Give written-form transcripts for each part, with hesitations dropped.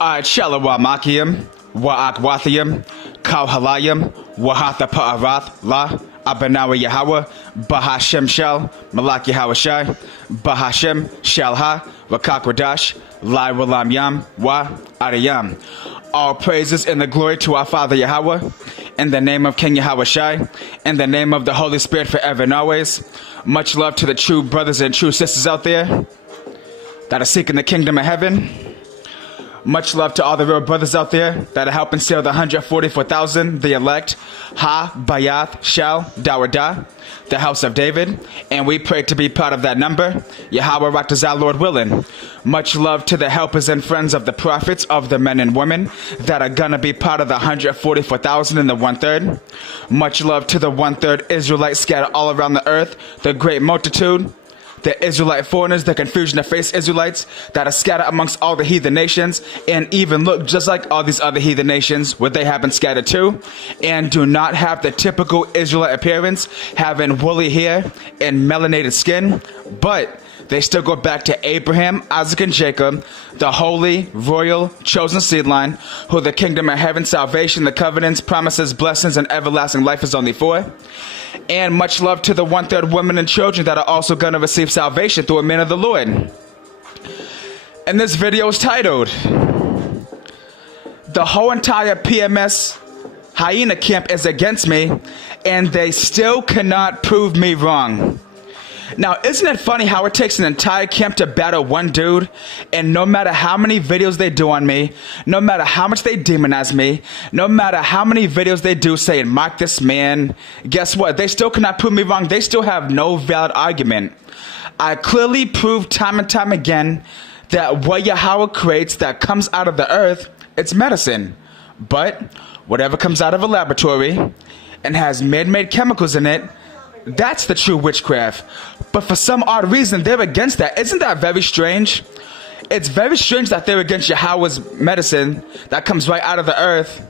Shalawamakiam, Wa'akwathiam, Kauhalayam, Wahatha Pa'arath, La, Abanawa Yahweh, Bahashem Shel, Malak Yahweh Shai, Bahashem Shalha, Wakakwadash, Lai Walam Yam, Wa Ariyam. All praises and the glory to our Father Yahweh, in the name of King Yahweh Shai, in the name of the Holy Spirit forever and always. Much love to the true brothers and true sisters out there that are seeking the kingdom of heaven. Much love to all the real brothers out there that are helping seal the 144,000, the elect, Ha, Bayath, Shel, Dawada, the house of David. And we pray to be part of that number. Yahweh Rakhtazah, Lord willing. Much love to the helpers and friends of the prophets, of the men and women that are going to be part of the 144,000 and the 1/3. Much love to the 1/3 Israelites scattered all around the earth, the great multitude, the Israelite foreigners, the confusion of face Israelites that are scattered amongst all the heathen nations and even look just like all these other heathen nations where they have been scattered too, and do not have the typical Israelite appearance, having woolly hair and melanated skin, but they still go back to Abraham, Isaac, and Jacob, the holy, royal, chosen seed line, who the kingdom of heaven, salvation, the covenants, promises, blessings, and everlasting life is only for. And much love to the 1/3 women and children that are also going to receive salvation through a man of the Lord. And this video is titled, "The whole entire PMS hyena camp is against me, and they still cannot prove me wrong." Now, isn't it funny how it takes an entire camp to battle one dude, and no matter how many videos they do on me, no matter how much they demonize me, no matter how many videos they do saying, "Mark this man," guess what? They still cannot prove me wrong. They still have no valid argument. I clearly proved time and time again that what Yahweh creates that comes out of the earth, it's medicine. But whatever comes out of a laboratory and has man-made chemicals in it, that's the true witchcraft. But for some odd reason, they're against that. Isn't that very strange? It's very strange that they're against Yahweh's medicine that comes right out of the earth.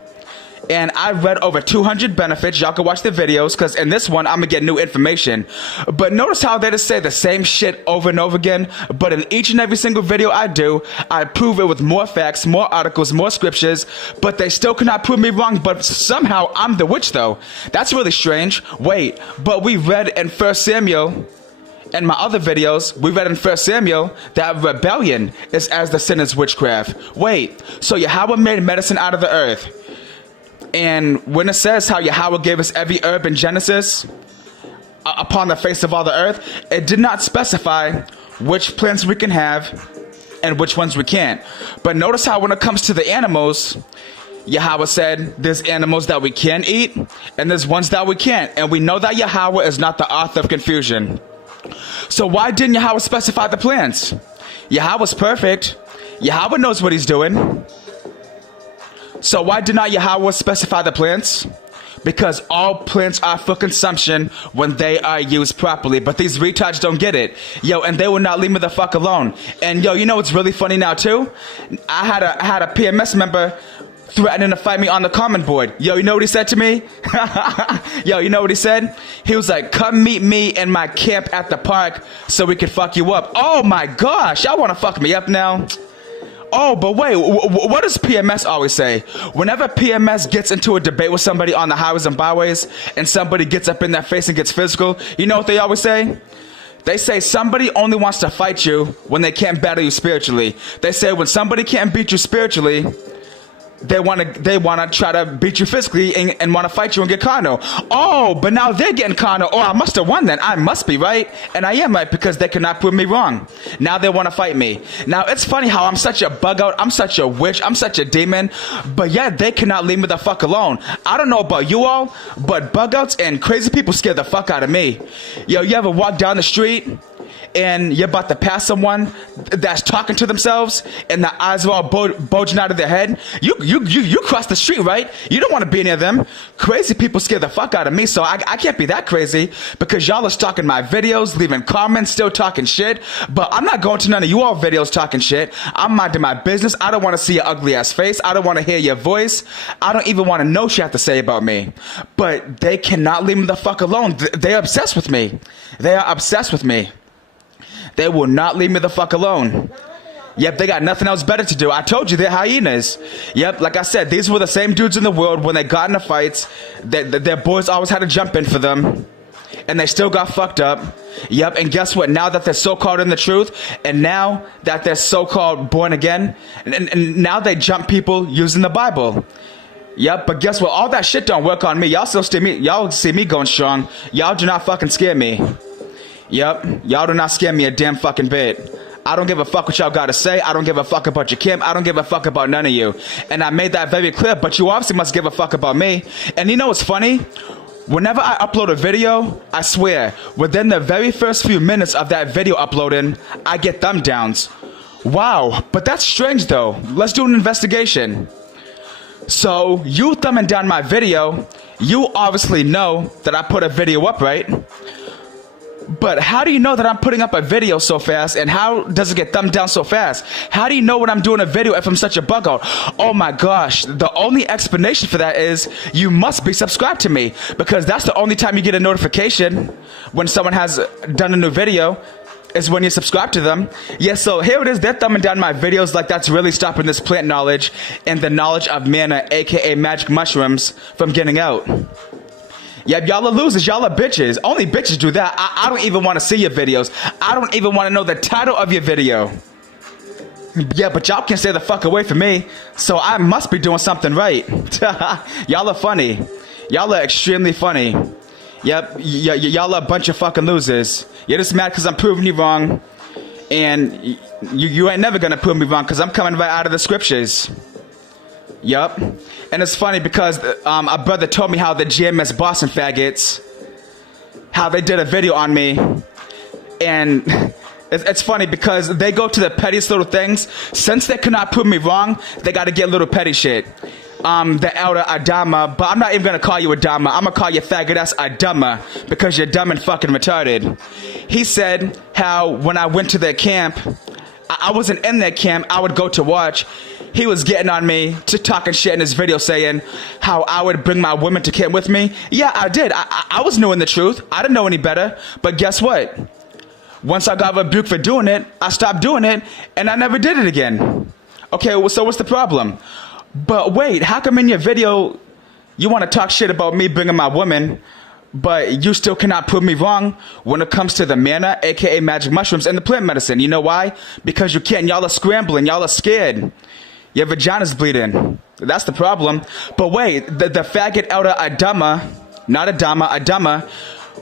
And I read over 200 benefits. Y'all can watch the videos, because in this one, I'm going to get new information. But notice how they just say the same shit over and over again. But in each and every single video I do, I prove it with more facts, more articles, more scriptures. But they still cannot prove me wrong. But somehow I'm the witch, though. That's really strange. Wait, but we read in 1 Samuel, in my other videos, we read in 1 Samuel that rebellion is as the sin is witchcraft. Wait, so Yahweh made medicine out of the earth. And when it says how Yahweh gave us every herb in Genesis upon the face of all the earth, it did not specify which plants we can have and which ones we can't. But notice how when it comes to the animals, Yahweh said there's animals that we can eat and there's ones that we can't. And we know that Yahweh is not the author of confusion. So why didn't Yahweh specify the plants? Yahweh's perfect. Yahweh knows what he's doing. So why did not Yahweh specify the plants? Because all plants are for consumption when they are used properly. But these retards don't get it. Yo, and they will not leave me the fuck alone. And yo, you know what's really funny now too? I had a PMS member threatening to fight me on the comment board. Yo, you know what he said to me? Yo, you know what he said? He was like, "Come meet me in my camp at the park so we can fuck you up." Oh my gosh, y'all want to fuck me up now? Oh, but wait, what does PMS always say? Whenever PMS gets into a debate with somebody on the highways and byways, and somebody gets up in their face and gets physical, you know what they always say? They say somebody only wants to fight you when they can't battle you spiritually. They say when somebody can't beat you spiritually, they want to try to beat you physically and want to fight you and get carnal. Oh, but now they're getting carnal. Oh, I must have won then. I must be right. And I am right because they cannot prove me wrong. Now they want to fight me. Now it's funny how I'm such a bug out. I'm such a witch. I'm such a demon. But yet they cannot leave me the fuck alone. I don't know about you all, but bug outs and crazy people scare the fuck out of me. Yo, you ever walk down the street and you're about to pass someone that's talking to themselves and the eyes are all bulging out of their head? You cross the street, right? You don't want to be near them. Crazy people scare the fuck out of me, so I can't be that crazy because y'all are stalking my videos, leaving comments, still talking shit. But I'm not going to none of you all videos talking shit. I'm minding my business. I don't want to see your ugly ass face. I don't want to hear your voice. I don't even want to know what you have to say about me. But they cannot leave me the fuck alone. They're obsessed with me. They are obsessed with me. They will not leave me the fuck alone. Yep, they got nothing else better to do. I told you they're hyenas. Yep, like I said, these were the same dudes in the world when they got into fights. Their boys always had to jump in for them. And they still got fucked up. Yep, and guess what? Now that they're so-called in the truth, and now that they're so-called born again, and now they jump people using the Bible. Yep, but guess what? All that shit don't work on me. Y'all see me going strong. Y'all do not fucking scare me. Yep, y'all do not scare me a damn fucking bit. I don't give a fuck what y'all gotta say. I don't give a fuck about your Kim. I don't give a fuck about none of you. And I made that very clear, but you obviously must give a fuck about me. And you know what's funny? Whenever I upload a video, I swear, within the very first few minutes of that video uploading, I get thumb downs. Wow, but that's strange though. Let's do an investigation. So, you thumbing down my video, you obviously know that I put a video up, right? But how do you know that I'm putting up a video so fast, and how does it get thumbed down so fast? How do you know when I'm doing a video if I'm such a bug out? Oh my gosh, the only explanation for that is you must be subscribed to me, because that's the only time you get a notification when someone has done a new video is when you subscribe to them. Yeah, so here it is, they're thumbing down my videos like that's really stopping this plant knowledge and the knowledge of mana, aka magic mushrooms, from getting out. Yep, y'all are losers, y'all are bitches. Only bitches do that. I don't even want to see your videos. I don't even want to know the title of your video. Yeah, but y'all can stay the fuck away from me, so I must be doing something right. Y'all are funny. Y'all are extremely funny. Yep, y'all are a bunch of fucking losers. You're just mad because I'm proving you wrong, and you ain't never gonna prove me wrong because I'm coming right out of the scriptures. Yup. And it's funny because a brother told me how the GMS Boston faggots, how they did a video on me. And it's funny because they go to the pettiest little things. Since they cannot prove me wrong, they got to get little petty shit. The elder Adama, but I'm not even going to call you Adama. I'm going to call you faggot ass Adama because you're dumb and fucking retarded. He said how when I went to their camp, I wasn't in their camp, I would go to watch. He was getting on me to talking shit in his video saying how I would bring my women to camp with me. Yeah, I did. I was knowing the truth. I didn't know any better. But guess what? Once I got rebuked for doing it, I stopped doing it, and I never did it again. Okay, well, so what's the problem? But wait, how come in your video you want to talk shit about me bringing my woman, but you still cannot prove me wrong when it comes to the mana, aka magic mushrooms, and the plant medicine? You know why? Because you can't. Y'all are scrambling. Y'all are scared. Your vagina's bleeding. That's the problem. But wait, the faggot elder Adama, not Adama, Adama,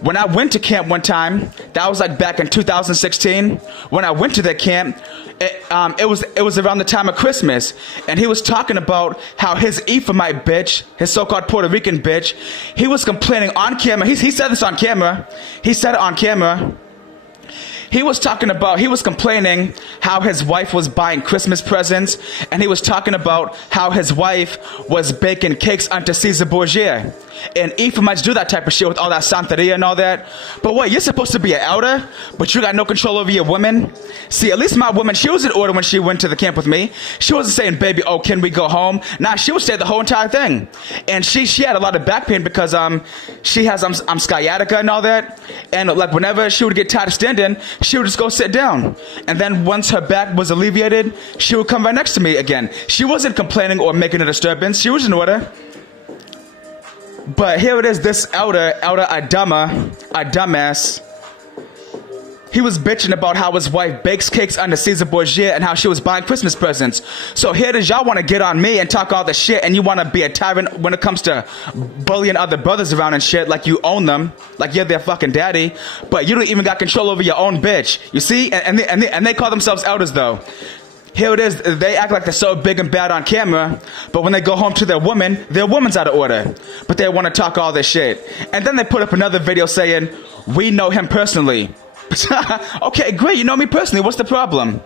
when I went to camp one time, that was like back in 2016, when I went to that camp, it was around the time of Christmas, and he was talking about how his Ephraimite bitch, his so-called Puerto Rican bitch, he was complaining on camera. He said this on camera. He said it on camera. He was complaining how his wife was buying Christmas presents, and he was talking about how his wife was baking cakes unto Caesar Borgia. And Ephraimites do that type of shit with all that Santeria and all that. But wait, you're supposed to be an elder, but you got no control over your women? See, at least my woman, she was in order when she went to the camp with me. She wasn't saying, baby, oh, can we go home? Nah, she would say the whole entire thing. And she had a lot of back pain because she has sciatica and all that. And like whenever she would get tired of standing, she would just go sit down. And then once her back was alleviated, she would come right next to me again. She wasn't complaining or making a disturbance. She was in order. But here it is, this elder Adama, a dumbass. He was bitching about how his wife bakes cakes under Caesar Borgia and how she was buying Christmas presents. So here it is, y'all want to get on me and talk all the shit, and you want to be a tyrant when it comes to bullying other brothers around and shit, like you own them, like you're their fucking daddy, but you don't even got control over your own bitch. You see? And they call themselves elders though. Here it is, they act like they're so big and bad on camera, but when they go home to their woman's out of order. But they want to talk all this shit. And then they put up another video saying, we know him personally. Okay, great, you know me personally, what's the problem?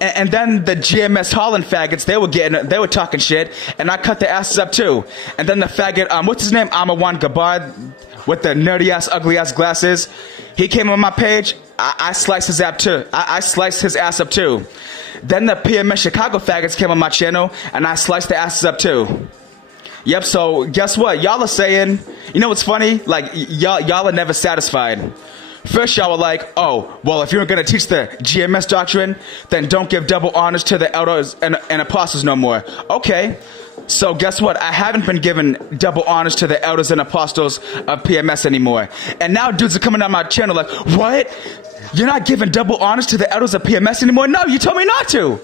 And then the GMS Holland faggots, they were talking shit, and I cut their asses up too. And then the faggot, what's his name, Amawan Gabard, with the nerdy ass, ugly ass glasses, he came on my page, I sliced his ass too. I sliced his ass up too. Then the PMS Chicago faggots came on my channel, and I sliced their asses up too. Yep, so guess what? Y'all are saying, you know what's funny? Like, y'all are never satisfied. First, y'all were like, oh, well, if you're going to teach the GMS doctrine, then don't give double honors to the elders and apostles no more. Okay, so guess what? I haven't been given double honors to the elders and apostles of PMS anymore. And now dudes are coming on my channel like, what? You're not giving double honors to the elders of PMS anymore? No, you told me not to.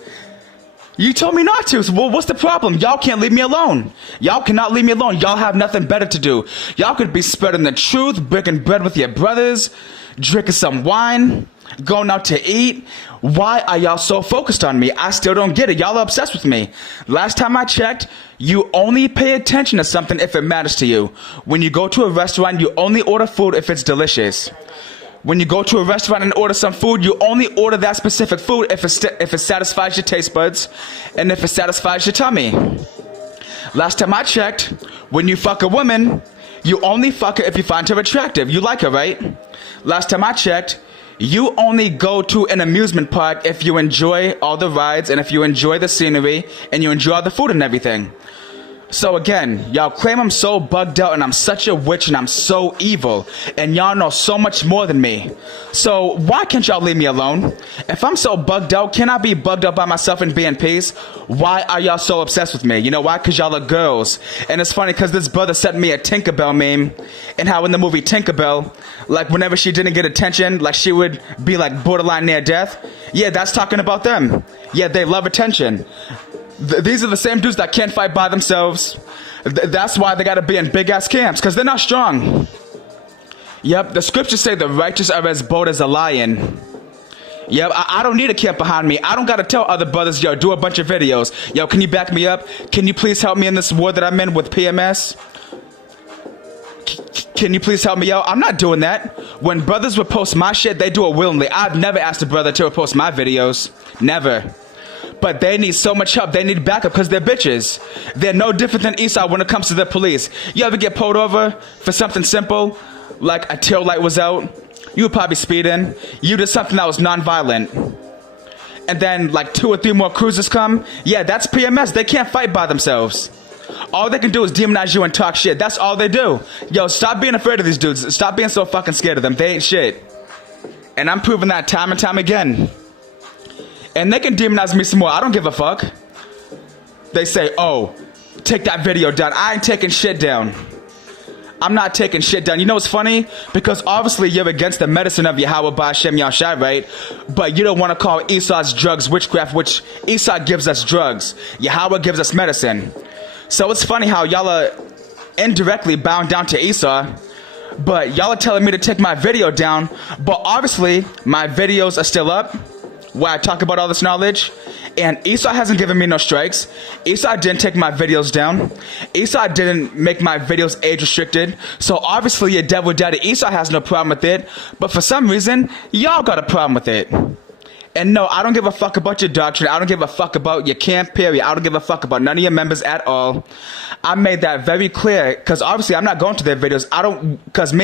You told me not to. So, well, what's the problem? Y'all can't leave me alone. Y'all cannot leave me alone. Y'all have nothing better to do. Y'all could be spreading the truth, breaking bread with your brothers, drinking some wine, going out to eat. Why are y'all so focused on me? I still don't get it. Y'all are obsessed with me. Last time I checked, you only pay attention to something if it matters to you. When you go to a restaurant, you only order food if it's delicious. When you go to a restaurant and order some food, you only order that specific food if it satisfies your taste buds and if it satisfies your tummy. Last time I checked, when you fuck a woman, you only fuck her if you find her attractive. You like her, right? Last time I checked, you only go to an amusement park if you enjoy all the rides and if you enjoy the scenery and you enjoy the food and everything. So again, y'all claim I'm so bugged out and I'm such a witch and I'm so evil and y'all know so much more than me. So why can't y'all leave me alone? If I'm so bugged out, can I be bugged out by myself and be in peace? Why are y'all so obsessed with me? You know why? Because y'all are girls. And it's funny because this brother sent me a Tinkerbell meme and how in the movie Tinkerbell, like whenever she didn't get attention, like she would be like borderline near death. Yeah, that's talking about them. Yeah, they love attention. These are the same dudes that can't fight by themselves. That's why they gotta be in big ass camps, because they're not strong. Yep, the scriptures say the righteous are as bold as a lion. Yep, I don't need a camp behind me. I don't gotta tell other brothers, yo, do a bunch of videos. Yo, can you back me up? Can you please help me in this war that I'm in with PMS? Can you please help me out? I'm not doing that. When brothers would post my shit, they do it willingly. I've never asked a brother to post my videos. Never. But they need so much help. They need backup because they're bitches. They're no different than Esau when it comes to the police. You ever get pulled over for something simple, like a tail light was out? You would probably speed in. You did something that was non-violent. And then like 2 or 3 more cruisers come. Yeah, that's PMS. They can't fight by themselves. All they can do is demonize you and talk shit. That's all they do. Yo, stop being afraid of these dudes. Stop being so fucking scared of them. They ain't shit. And I'm proving that time and time again. And they can demonize me some more. I don't give a fuck. They say, oh, take that video down. I ain't taking shit down. I'm not taking shit down. You know what's funny? Because obviously you're against the medicine of Yahweh Ba'Shem Yahshai, right? But you don't want to call Esau's drugs witchcraft, which Esau gives us drugs. Yahweh gives us medicine. So it's funny how y'all are indirectly bound down to Esau. But y'all are telling me to take my video down. But obviously my videos are still up, where I talk about all this knowledge, and Esau hasn't given me no strikes. Esau didn't take my videos down. Esau didn't make my videos age restricted. So obviously your devil daddy Esau has no problem with it, but for some reason y'all got a problem with it. And no, I don't give a fuck about your doctrine. I don't give a fuck about your camp, period. I don't give a fuck about none of your members at all. I made that very clear, because obviously I'm not going to their videos. Because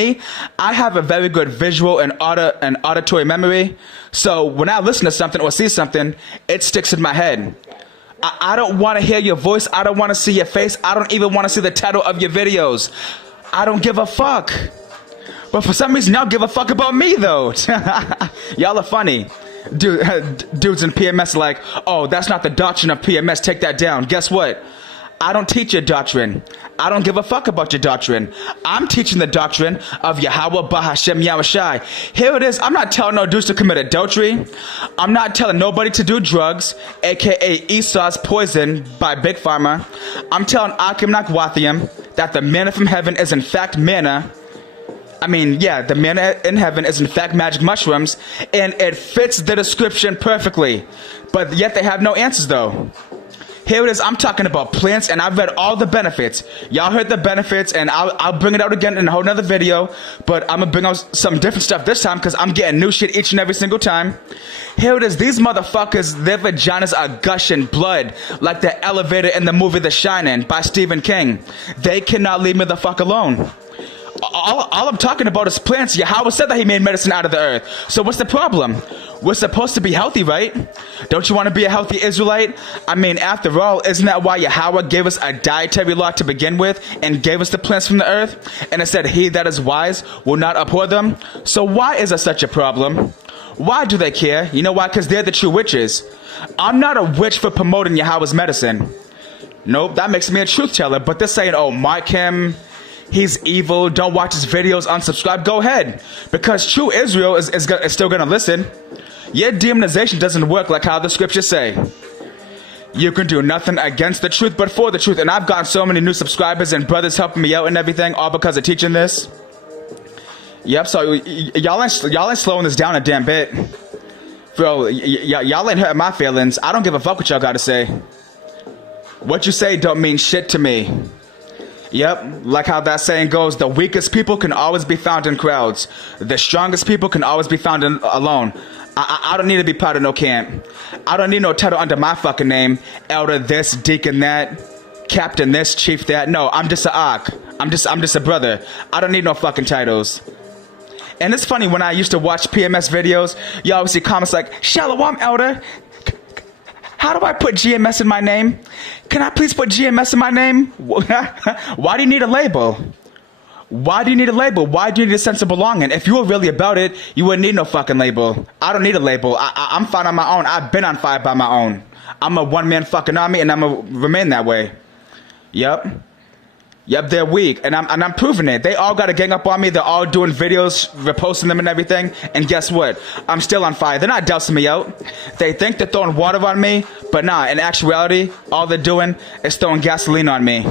I have a very good visual and auditory memory. So when I listen to something or see something, it sticks in my head. I don't want to hear your voice. I don't want to see your face. I don't even want to see the title of your videos. I don't give a fuck. But for some reason, y'all give a fuck about me, though. Y'all are funny. Dudes in PMS are like, oh, that's not the doctrine of PMS. Take that down. Guess what? I don't teach your doctrine. I don't give a fuck about your doctrine. I'm teaching the doctrine of Yahweh Ba'Hashem Yahushai. Here it is. I'm not telling no dudes to commit adultery. I'm not telling nobody to do drugs, aka Esau's poison by Big Pharma. I'm telling Akim Nakwathiam that the manna from heaven is in fact manna. I mean, yeah, the manna in heaven is in fact magic mushrooms, and it fits the description perfectly. But yet they have no answers though. Here it is, I'm talking about plants, and I've read all the benefits. Y'all heard the benefits, and I'll bring it out again in a whole nother video, but I'm gonna bring out some different stuff this time, because I'm getting new shit each and every single time. Here it is, these motherfuckers, their vaginas are gushing blood, like the elevator in the movie The Shining by Stephen King. They cannot leave me the fuck alone. All I'm talking about is plants. Yahweh said that he made medicine out of the earth. So what's the problem? We're supposed to be healthy, right? Don't you want to be a healthy Israelite? I mean, after all, isn't that why Yahweh gave us a dietary law to begin with and gave us the plants from the earth? And it said, he that is wise will not abhor them. So why is there such a problem? Why do they care? You know why? Because they're the true witches. I'm not a witch for promoting Yahweh's medicine. Nope, that makes me a truth teller. But they're saying, oh, mark him. He's evil. Don't watch his videos. Unsubscribe. Go ahead. Because true Israel is still going to listen. Your demonization doesn't work like how the scriptures say. You can do nothing against the truth but for the truth. And I've gotten so many new subscribers and brothers helping me out and everything, all because of teaching this. Yep, so y'all ain't slowing this down a damn bit. Bro, y'all ain't hurting my feelings. I don't give a fuck what y'all gotta say. What you say don't mean shit to me. Yep, like how that saying goes, the weakest people can always be found in crowds. The strongest people can always be found alone. I don't need to be part of no camp. I don't need no title under my fucking name. Elder this, deacon that, captain this, chief that. No, I'm just a ark. I'm just a brother. I don't need no fucking titles. And it's funny, when I used to watch PMS videos, you always see comments like, Shalom, elder. How do I put GMS in my name? Can I please put GMS in my name? Why do you need a label? Why do you need a label? Why do you need a sense of belonging? If you were really about it, you wouldn't need no fucking label. I don't need a label. I'm fine on my own. I've been on fire by my own. I'm a one-man fucking army, and I'm going to remain that way. Yep, they're weak, and I'm proving it. They all got a gang up on me. They're all doing videos, reposting them and everything. And guess what? I'm still on fire. They're not dousing me out. They think they're throwing water on me, but nah, in actuality, all they're doing is throwing gasoline on me.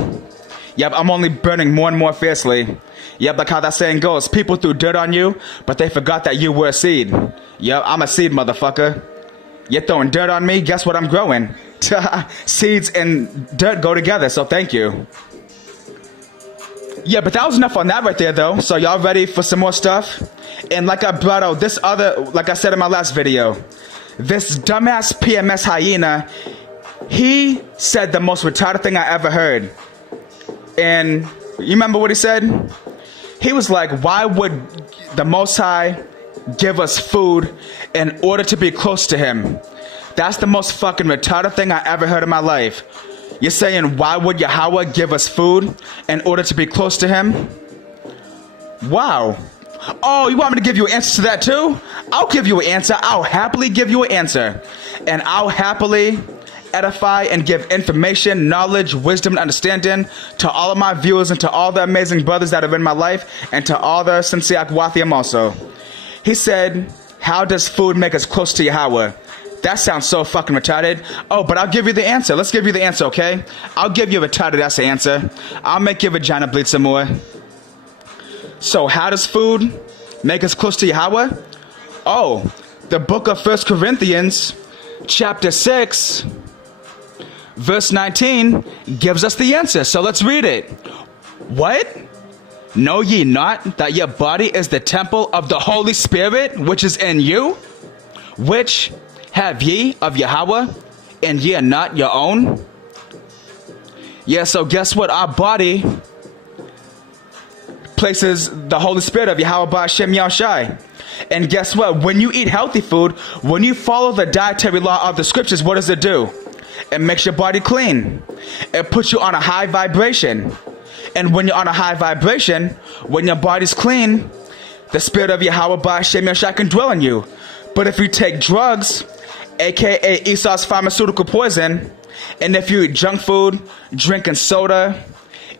Yep, I'm only burning more and more fiercely. Yep, like how that saying goes, people threw dirt on you, but they forgot that you were a seed. Yep, I'm a seed, motherfucker. You're throwing dirt on me, guess what I'm growing? Seeds and dirt go together, so thank you. Yeah, but that was enough on that right there, though. So y'all ready for some more stuff? And like I brought out this other, like I said in my last video, this dumbass PMS hyena, he said the most retarded thing I ever heard. And you remember what he said? He was like, why would the Most High give us food in order to be close to him? That's the most fucking retarded thing I ever heard in my life. You're saying, why would Yahweh give us food in order to be close to him? Wow. Oh, you want me to give you an answer to that too? I'll give you an answer. I'll happily give you an answer. And I'll happily edify and give information, knowledge, wisdom, and understanding to all of my viewers and to all the amazing brothers that are in my life and to all the sincere Akwathiam also. He said, how does food make us close to Yahweh? That sounds so fucking retarded. Oh, but I'll give you the answer. Let's give you the answer, okay? I'll give you a retarded ass answer. I'll make your vagina bleed some more. So how does food make us close to Yahweh? Oh, the book of 1 Corinthians, chapter 6, verse 19 gives us the answer. So let's read it. What? Know ye not that your body is the temple of the Holy Spirit, which is in you, which have ye of Yahweh, and ye are not your own? Yeah, so guess what? Our body places the Holy Spirit of Yahweh Ba'Shem Yahushai. And guess what? When you eat healthy food, when you follow the dietary law of the scriptures, what does it do? It makes your body clean. It puts you on a high vibration. And when you're on a high vibration, when your body's clean, the spirit of Yahweh Ba'Shem Yahushai can dwell in you. But if you take drugs, aka Esau's pharmaceutical poison, and if you eat junk food, drinking soda,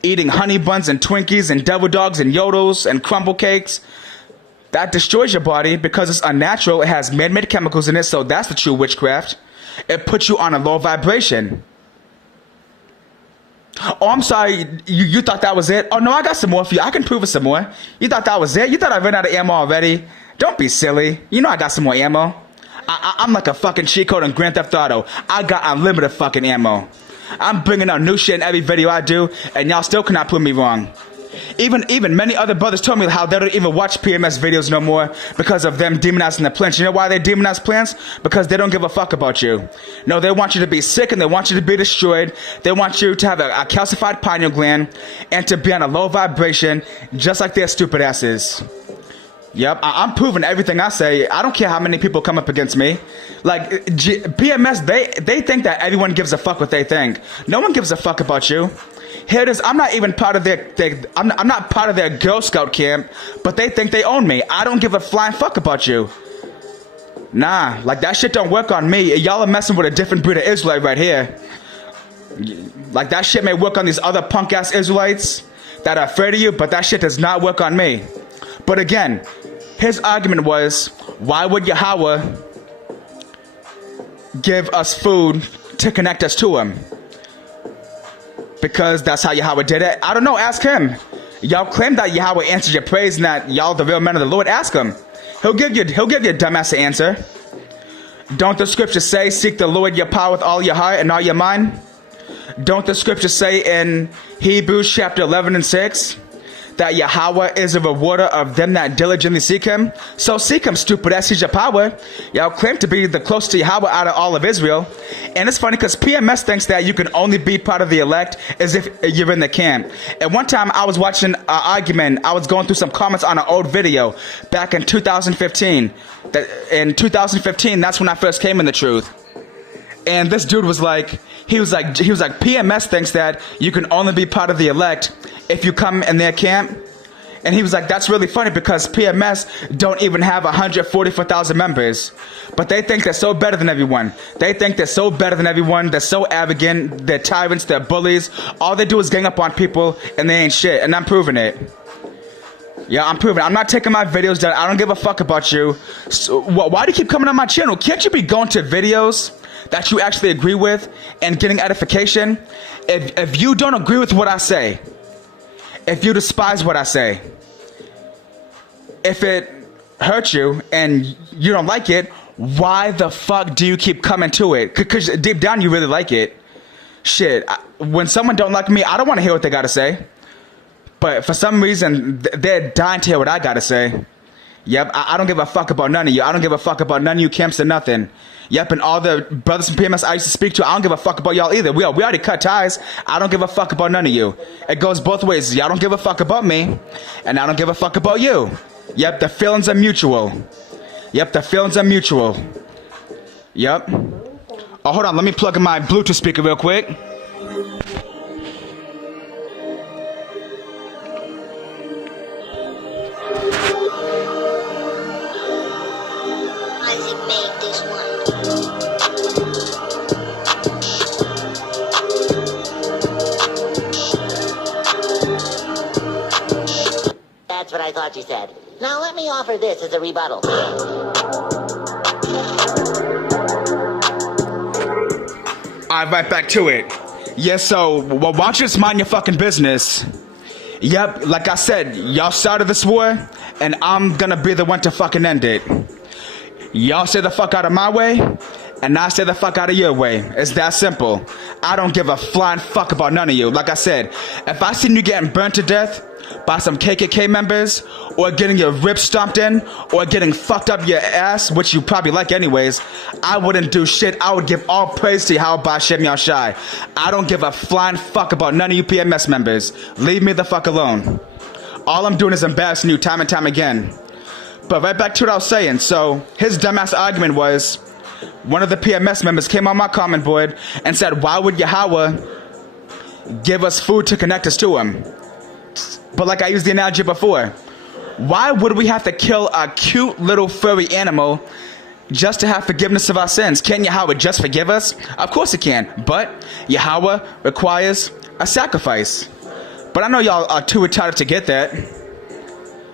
eating honey buns and Twinkies and devil dogs and yodels and crumble cakes, that destroys your body because it's unnatural. It has man-made chemicals in it, so that's the true witchcraft. It puts you on a low vibration. Oh, I'm sorry, you thought that was it? Oh no, I got some more for you. I can prove it some more. You thought that was it? You thought I ran out of ammo already? Don't be silly. You know I got some more ammo. I'm like a fucking cheat code in Grand Theft Auto. I got unlimited fucking ammo. I'm bringing out new shit in every video I do, and y'all still cannot prove me wrong. Even many other brothers told me how they don't even watch PMS videos no more because of them demonizing the plants. You know why they demonize plants? Because they don't give a fuck about you. No, they want you to be sick and they want you to be destroyed. They want you to have a calcified pineal gland and to be on a low vibration just like their stupid asses. Yep, I'm proving everything I say. I don't care how many people come up against me. Like, PMS, they think that everyone gives a fuck what they think. No one gives a fuck about you. Here it is, I'm not even part of I'm not part of their Girl Scout camp, but they think they own me. I don't give a flying fuck about you. Nah, like that shit don't work on me. Y'all are messing with a different breed of Israelite right here. Like that shit may work on these other punk ass Israelites that are afraid of you, but that shit does not work on me. But again, his argument was, why would Yahweh give us food to connect us to him? Because that's how Yahweh did it. I don't know, ask him. Y'all claim that Yahweh answered your praise and that y'all the real men of the Lord. Ask him. He'll give you a dumbass answer. Don't the scriptures say, seek the Lord your power with all your heart and all your mind? Don't the scriptures say in Hebrews chapter 11 and 6 that Yahweh is a rewarder of them that diligently seek him? So seek him, stupid ass. He's your power. Y'all claim to be the closest to Yahweh out of all of Israel. And it's funny because PMS thinks that you can only be part of the elect as if you're in the camp. And one time I was watching an argument. I was going through some comments on an old video back in 2015. In 2015, that's when I first came in the truth. And this dude was like, he was like, PMS thinks that you can only be part of the elect if you come in their camp. And he was like, that's really funny because PMS don't even have 144,000 members. But they think they're so better than everyone. They think they're so better than everyone. They're so arrogant. They're tyrants. They're bullies. All they do is gang up on people and they ain't shit. And I'm proving it. Yeah, I'm proving it. I'm not taking my videos down. I don't give a fuck about you. So, why do you keep coming on my channel? Can't you be going to videos that you actually agree with and getting edification? If you don't agree with what I say, if you despise what I say, if it hurts you and you don't like it, why the fuck do you keep coming to it? Because deep down you really like it. Shit, when someone don't like me, I don't want to hear what they gotta say. But for some reason, they're dying to hear what I gotta say. Yep, I don't give a fuck about none of you. I don't give a fuck about none of you camps or nothing. Yep, and all the brothers from PMS I used to speak to, I don't give a fuck about y'all either. We already cut ties. I don't give a fuck about none of you. It goes both ways. Y'all don't give a fuck about me, and I don't give a fuck about you. Yep, the feelings are mutual. Yep, the feelings are mutual. Yep. Oh, hold on. Let me plug in my Bluetooth speaker real quick. That's what I thought you said. Now let me offer this as a rebuttal. Alright, right back to it. Yeah, so, why don't you just mind your fucking business? Yep, like I said, y'all started this war, and I'm gonna be the one to fucking end it. Y'all stay the fuck out of my way, and I stay the fuck out of your way. It's that simple. I don't give a flying fuck about none of you. Like I said, if I seen you getting burnt to death by some KKK members, or getting your ribs stomped in, or getting fucked up your ass, which you probably like anyways, I wouldn't do shit. I would give all praise to Yahweh B'Shem Yahushai. I don't give a flying fuck about none of you PMS members. Leave me the fuck alone. All I'm doing is embarrassing you time and time again. But right back to what I was saying. So his dumbass argument was, one of the PMS members came on my comment board and said, why would Yahweh give us food to connect us to him? But like I used the analogy before, why would we have to kill a cute little furry animal just to have forgiveness of our sins? Can Yahweh just forgive us? Of course it can, but Yahweh requires a sacrifice. But I know y'all are too retarded to get that.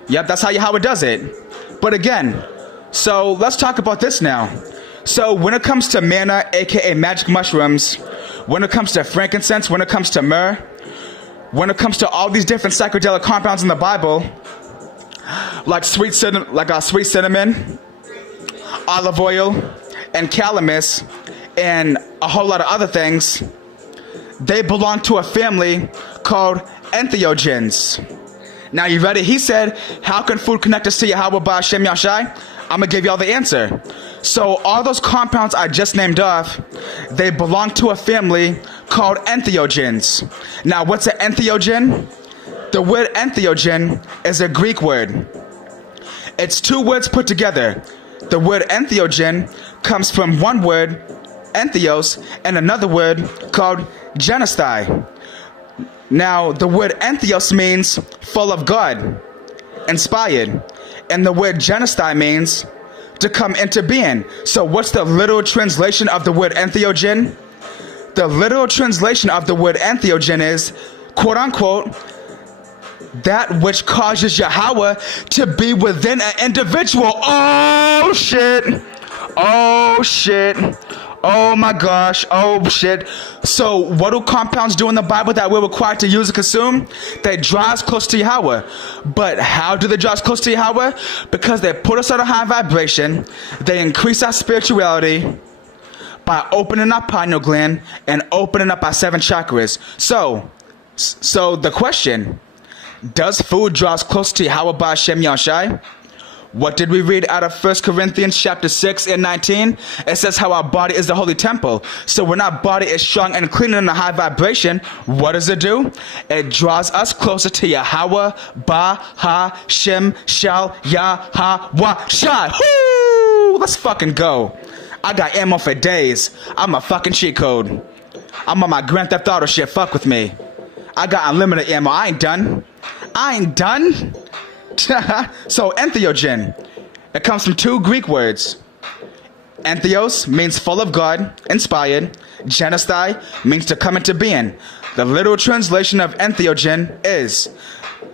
Yep, that's how Yahweh does it. But again, so let's talk about this now. So when it comes to manna, aka magic mushrooms, when it comes to frankincense, when it comes to myrrh, when it comes to all these different psychedelic compounds in the Bible, like sweet cinnamon, olive oil, and calamus, and a whole lot of other things, they belong to a family called entheogens. Now you ready? He said, how can food connect us to Yahweh B'Shem Yahushai? I'm going to give y'all the answer. So all those compounds I just named off, they belong to a family called entheogens. Now what's an entheogen? The word entheogen is a Greek word. It's two words put together. The word entheogen comes from one word, entheos, and another word called genestai. Now, the word entheos means full of God, inspired, and the word genestai means to come into being. So what's the literal translation of the word entheogen? The literal translation of the word entheogen is, quote unquote, that which causes Yahweh to be within an individual. Oh shit. Oh shit. Oh my gosh. Oh shit. So what do compounds do in the Bible that we're required to use and consume? They draw us close to Yahweh. But how do they draw us close to Yahweh? Because they put us on a high vibration. They increase our spirituality by opening our pineal gland and opening up our 7 chakras. So the question, does food draw us close to Yahweh Ba'Shem Yahushai? What did we read out of 1 Corinthians chapter 6 and 19? It says how our body is the holy temple. So when our body is strong and clean and in a high vibration, what does it do? It draws us closer to Yahweh Ba'Shem Shal Yahushai. Woo! Let's fucking go. I got ammo for days. I'm a fucking cheat code. I'm on my Grand Theft Auto shit. Fuck with me. I got unlimited ammo. I ain't done. So entheogen, it comes from 2 Greek words. Entheos means full of God, inspired. Genestai means to come into being. The literal translation of entheogen is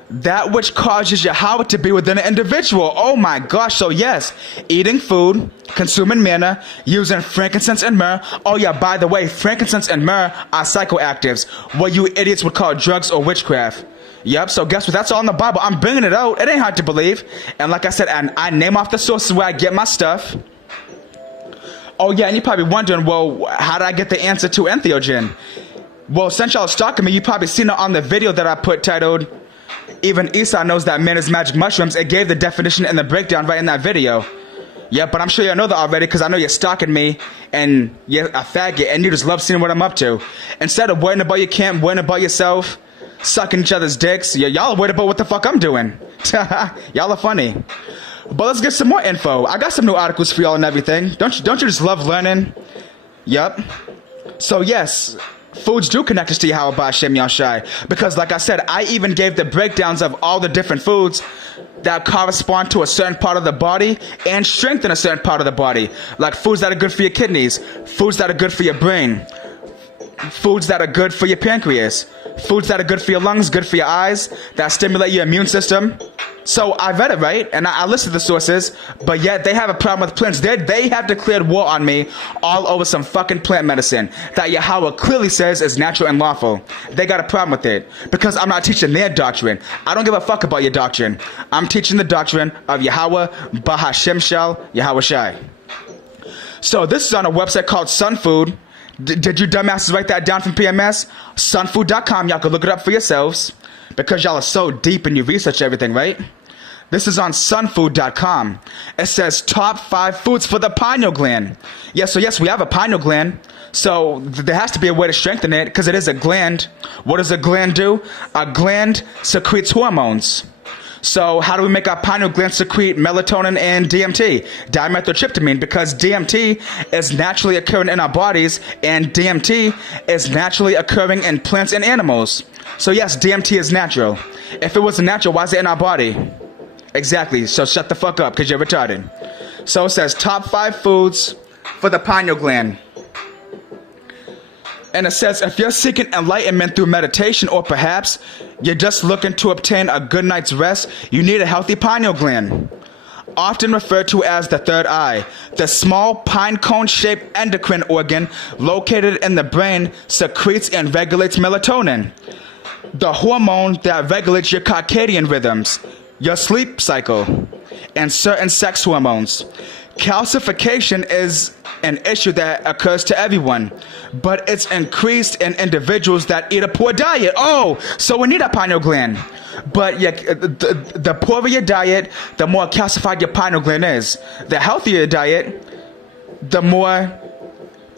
that which causes Yahweh to be within an individual. Oh my gosh. So yes, eating food, consuming manna, using frankincense and myrrh. Oh yeah, by the way, frankincense and myrrh are psychoactives, what you idiots would call drugs or witchcraft. Yep, so guess what? That's all in the Bible. I'm bringing it out. It ain't hard to believe. And like I said, I name off the sources where I get my stuff. Oh yeah, and you're probably wondering, well, how did I get the answer to entheogen? Well, since y'all are stalking me, you probably seen it on the video that I put titled, Even Esau Knows That Man Is Magic Mushrooms. It gave the definition and the breakdown right in that video. Yeah, but I'm sure you know that already because I know you're stalking me and you're a faggot and you just love seeing what I'm up to. Instead of worrying about your camp, worrying about yourself, sucking each other's dicks, y'all are worried about what the fuck I'm doing. Y'all are funny. But let's get some more info. I got some new articles for y'all and everything. Don't you just love learning? Yup. So yes, foods do connect us to Yahweh Ba'Shem Yahushai. Because like I said, I even gave the breakdowns of all the different foods that correspond to a certain part of the body and strengthen a certain part of the body. Like foods that are good for your kidneys, foods that are good for your brain, foods that are good for your pancreas, foods that are good for your lungs, good for your eyes, that stimulate your immune system. So I read it right, and I listed the sources, but yet they have a problem with plants. They have declared war on me all over some fucking plant medicine that Yahweh clearly says is natural and lawful. They got a problem with it because I'm not teaching their doctrine. I don't give a fuck about your doctrine. I'm teaching the doctrine of Yahweh Ba'Shem Shal Yahushai. So this is on a website called Sun Food. Did you dumbasses write that down from PMS? Sunfood.com. Y'all can look it up for yourselves because y'all are so deep and you research everything, right? This is on sunfood.com. It says top 5 foods for the pineal gland. Yes, so yes, we have a pineal gland. So there has to be a way to strengthen it because it is a gland. What does a gland do? A gland secretes hormones. So how do we make our pineal gland secrete melatonin and DMT, dimethyltryptamine, because DMT is naturally occurring in our bodies and DMT is naturally occurring in plants and animals. So yes, DMT is natural. If it wasn't natural, why is it in our body? Exactly, so shut the fuck up because you're retarded. So it says top 5 foods for the pineal gland. And it says, if you're seeking enlightenment through meditation, or perhaps you're just looking to obtain a good night's rest, you need a healthy pineal gland. Often referred to as the third eye, the small pine cone-shaped endocrine organ located in the brain secretes and regulates melatonin, the hormone that regulates your circadian rhythms, your sleep cycle, and certain sex hormones. Calcification is an issue that occurs to everyone, but it's increased in individuals that eat a poor diet. Oh, so we need a pineal gland. But yeah, the poorer your diet, the more calcified your pineal gland is. The healthier your diet, the more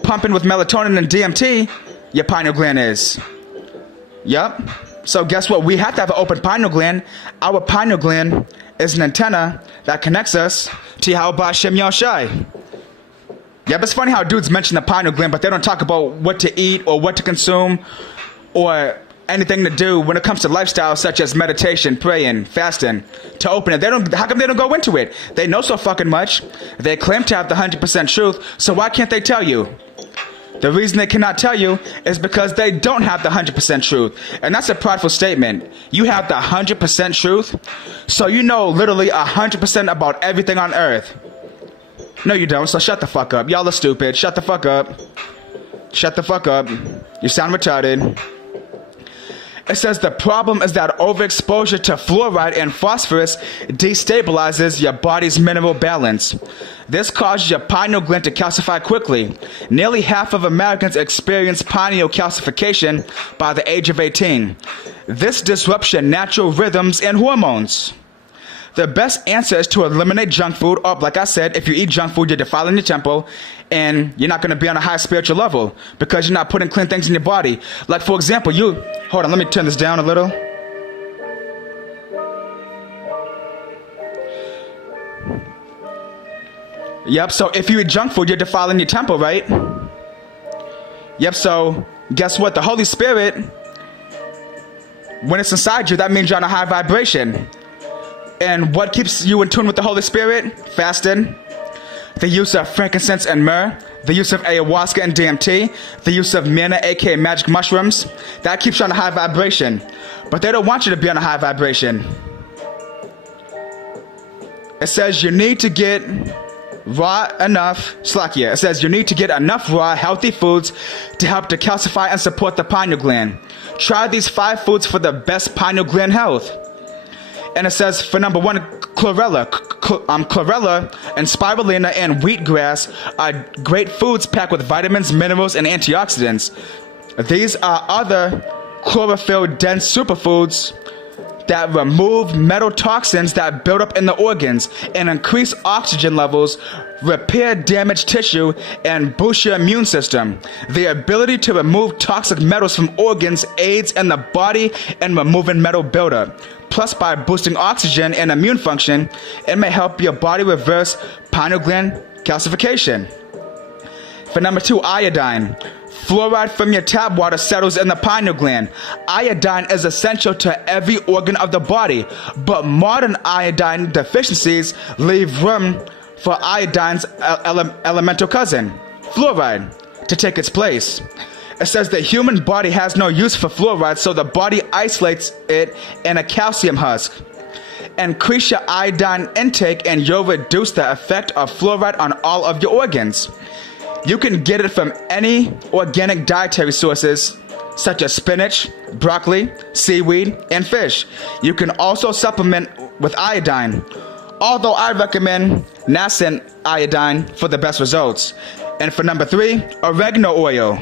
pumping with melatonin and DMT your pineal gland is. Yup. So guess what? We have to have an open pineal gland. Our pineal gland is an antenna that connects us to Yahweh Shem Yahushai. Yep, it's funny how dudes mention the pineal gland, but they don't talk about what to eat or what to consume or anything to do when it comes to lifestyles such as meditation, praying, fasting, to open it. How come they don't go into it? They know so fucking much. They claim to have the 100% truth, so why can't they tell you? The reason they cannot tell you is because they don't have the 100% truth. And that's a prideful statement. You have the 100% truth, so you know literally 100% about everything on earth. No, you don't, so shut the fuck up. Y'all are stupid. Shut the fuck up. Shut the fuck up. You sound retarded. It says the problem is that overexposure to fluoride and phosphorus destabilizes your body's mineral balance. This causes your pineal gland to calcify quickly. Nearly half of Americans experience pineal calcification by the age of 18. This disrupts your natural rhythms and hormones. The best answer is to eliminate junk food. Or, like I said, if you eat junk food, you're defiling your temple, and you're not going to be on a high spiritual level because you're not putting clean things in your body. Like, for example, hold on, let me turn this down a little. Yep, so if you eat junk food, you're defiling your temple, right? Yep, so guess what? The Holy Spirit, when it's inside you, that means you're on a high vibration. And what keeps you in tune with the Holy Spirit? Fasting, the use of frankincense and myrrh, the use of ayahuasca and DMT, the use of manna, aka magic mushrooms. That keeps you on a high vibration. But they don't want you to be on a high vibration. It says you need to get it says you need to get enough raw, healthy foods to help to calcify and support the pineal gland. Try these 5 foods for the best pineal gland health. And it says, for number 1, chlorella. Chlorella and spirulina and wheatgrass are great foods packed with vitamins, minerals, and antioxidants. These are other chlorophyll-dense superfoods that remove metal toxins that build up in the organs and increase oxygen levels, repair damaged tissue, and boost your immune system. The ability to remove toxic metals from organs aids in the body in removing metal buildup. Plus, by boosting oxygen and immune function, it may help your body reverse pineal gland calcification. For number 2, iodine. Fluoride from your tap water settles in the pineal gland. Iodine is essential to every organ of the body, but modern iodine deficiencies leave room for iodine's elemental cousin, fluoride, to take its place. It says the human body has no use for fluoride, so the body isolates it in a calcium husk. Increase your iodine intake and you'll reduce the effect of fluoride on all of your organs. You can get it from any organic dietary sources such as spinach, broccoli, seaweed, and fish. You can also supplement with iodine, although I recommend nascent iodine for the best results. And for number 3, oregano oil.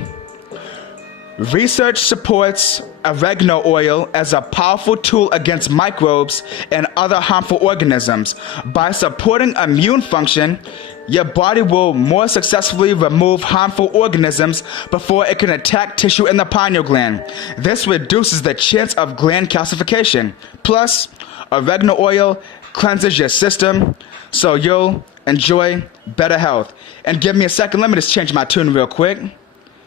Research supports oregano oil as a powerful tool against microbes and other harmful organisms. By supporting immune function, your body will more successfully remove harmful organisms before it can attack tissue in the pineal gland. This reduces the chance of gland calcification. Plus, oregano oil cleanses your system, so you'll enjoy better health. And give me a second, let me just change my tune real quick.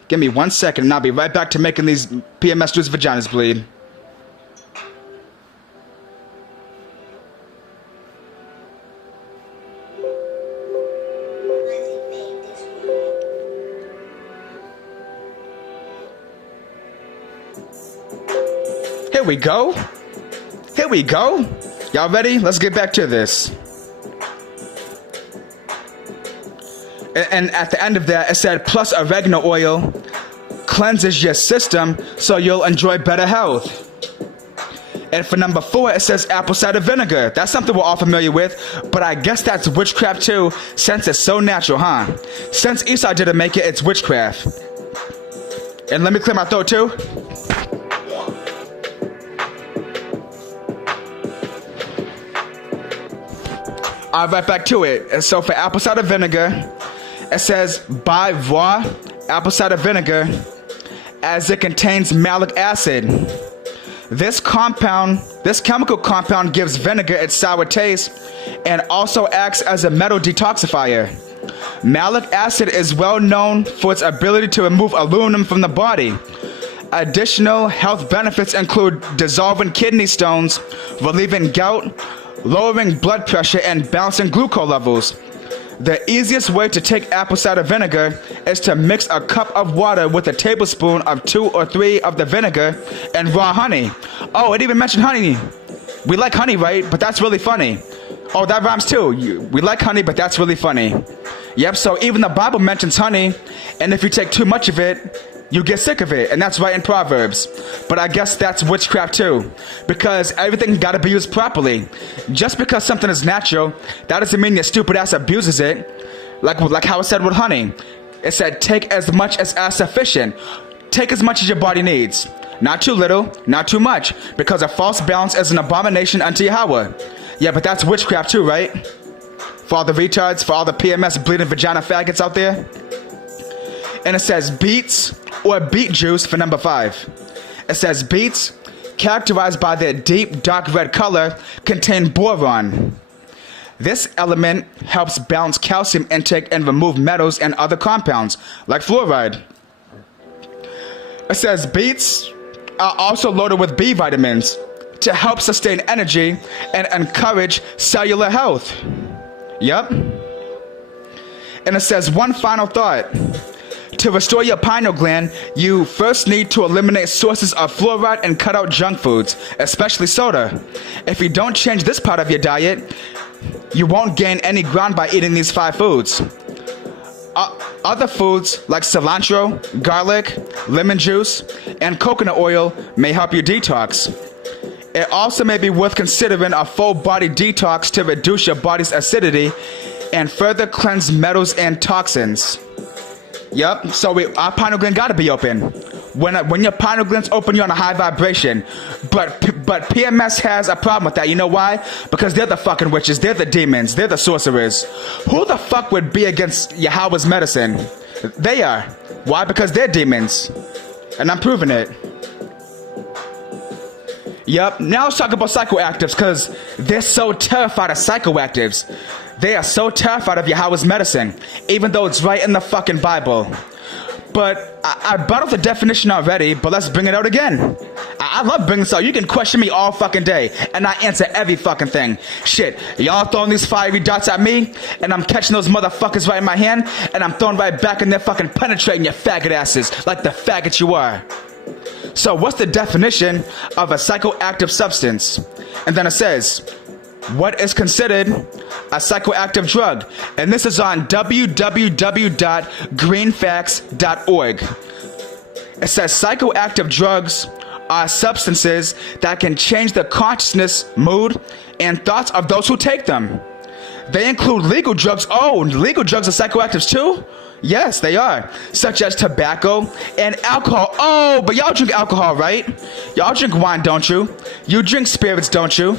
Give me 1 second and I'll be right back to making these PMS dudes' vaginas bleed. Here we go. Here we go. Y'all ready? Let's get back to this. And at the end of that, it said, plus oregano oil cleanses your system so you'll enjoy better health. And for number 4, it says apple cider vinegar. That's something we're all familiar with, but I guess that's witchcraft too, since it's so natural, huh? Since Esau didn't make it, it's witchcraft. And let me clear my throat too. All right, back to it. And so for apple cider vinegar, it says buy raw apple cider vinegar as it contains malic acid. This chemical compound gives vinegar its sour taste and also acts as a metal detoxifier. Malic acid is well known for its ability to remove aluminum from the body. Additional health benefits include dissolving kidney stones, relieving gout, lowering blood pressure, and balancing glucose levels. The easiest way to take apple cider vinegar is to mix a cup of water with a tablespoon of 2 or 3 of the vinegar and raw honey. Oh, it even mentioned honey. We like honey, right? But that's really funny. Oh, that rhymes too. We like honey, but that's really funny. Yep, so even the Bible mentions honey, and if you take too much of it, you get sick of it, and that's right in Proverbs. But I guess that's witchcraft too, because everything gotta be used properly. Just because something is natural, that doesn't mean your stupid ass abuses it. Like how it said with honey. It said take as much as sufficient. Take as much as your body needs. Not too little, not too much, because a false balance is an abomination unto Yahweh. Yeah, but that's witchcraft too, right? For all the retards, for all the PMS bleeding vagina faggots out there. And it says beets or beet juice for number 5. It says beets, characterized by their deep dark red color, contain boron. This element helps balance calcium intake and remove metals and other compounds, like fluoride. It says beets are also loaded with B vitamins to help sustain energy and encourage cellular health. Yep. And it says one final thought. To restore your pineal gland, you first need to eliminate sources of fluoride and cut out junk foods, especially soda. If you don't change this part of your diet, you won't gain any ground by eating these 5 foods. Other foods like cilantro, garlic, lemon juice, and coconut oil may help you detox. It also may be worth considering a full body detox to reduce your body's acidity and further cleanse metals and toxins. Yep, so our pineal gland gotta be open. When your pineal gland's open, you're on a high vibration. But PMS has a problem with that. You know why? Because they're the fucking witches, they're the demons, they're the sorcerers. Who the fuck would be against Yahweh's medicine? They are. Why? Because they're demons. And I'm proving it. Yep, now let's talk about psychoactives, because they're so terrified of psychoactives. They are so terrified of Yahweh's medicine, even though it's right in the fucking Bible. But I brought up the definition already, but let's bring it out again. I love bringing this out. You can question me all fucking day, and I answer every fucking thing. Shit, y'all throwing these fiery darts at me, and I'm catching those motherfuckers right in my hand, and I'm throwing right back, and they're fucking penetrating your faggot asses like the faggot you are. So what's the definition of a psychoactive substance? And then it says, what is considered a psychoactive drug? And this is on www.greenfacts.org. It says psychoactive drugs are substances that can change the consciousness, mood, and thoughts of those who take them. They include legal drugs. Oh, legal drugs are psychoactives too? Yes, they are. Such as tobacco and alcohol. Oh, but y'all drink alcohol, right? Y'all drink wine, don't you? You drink spirits, don't you?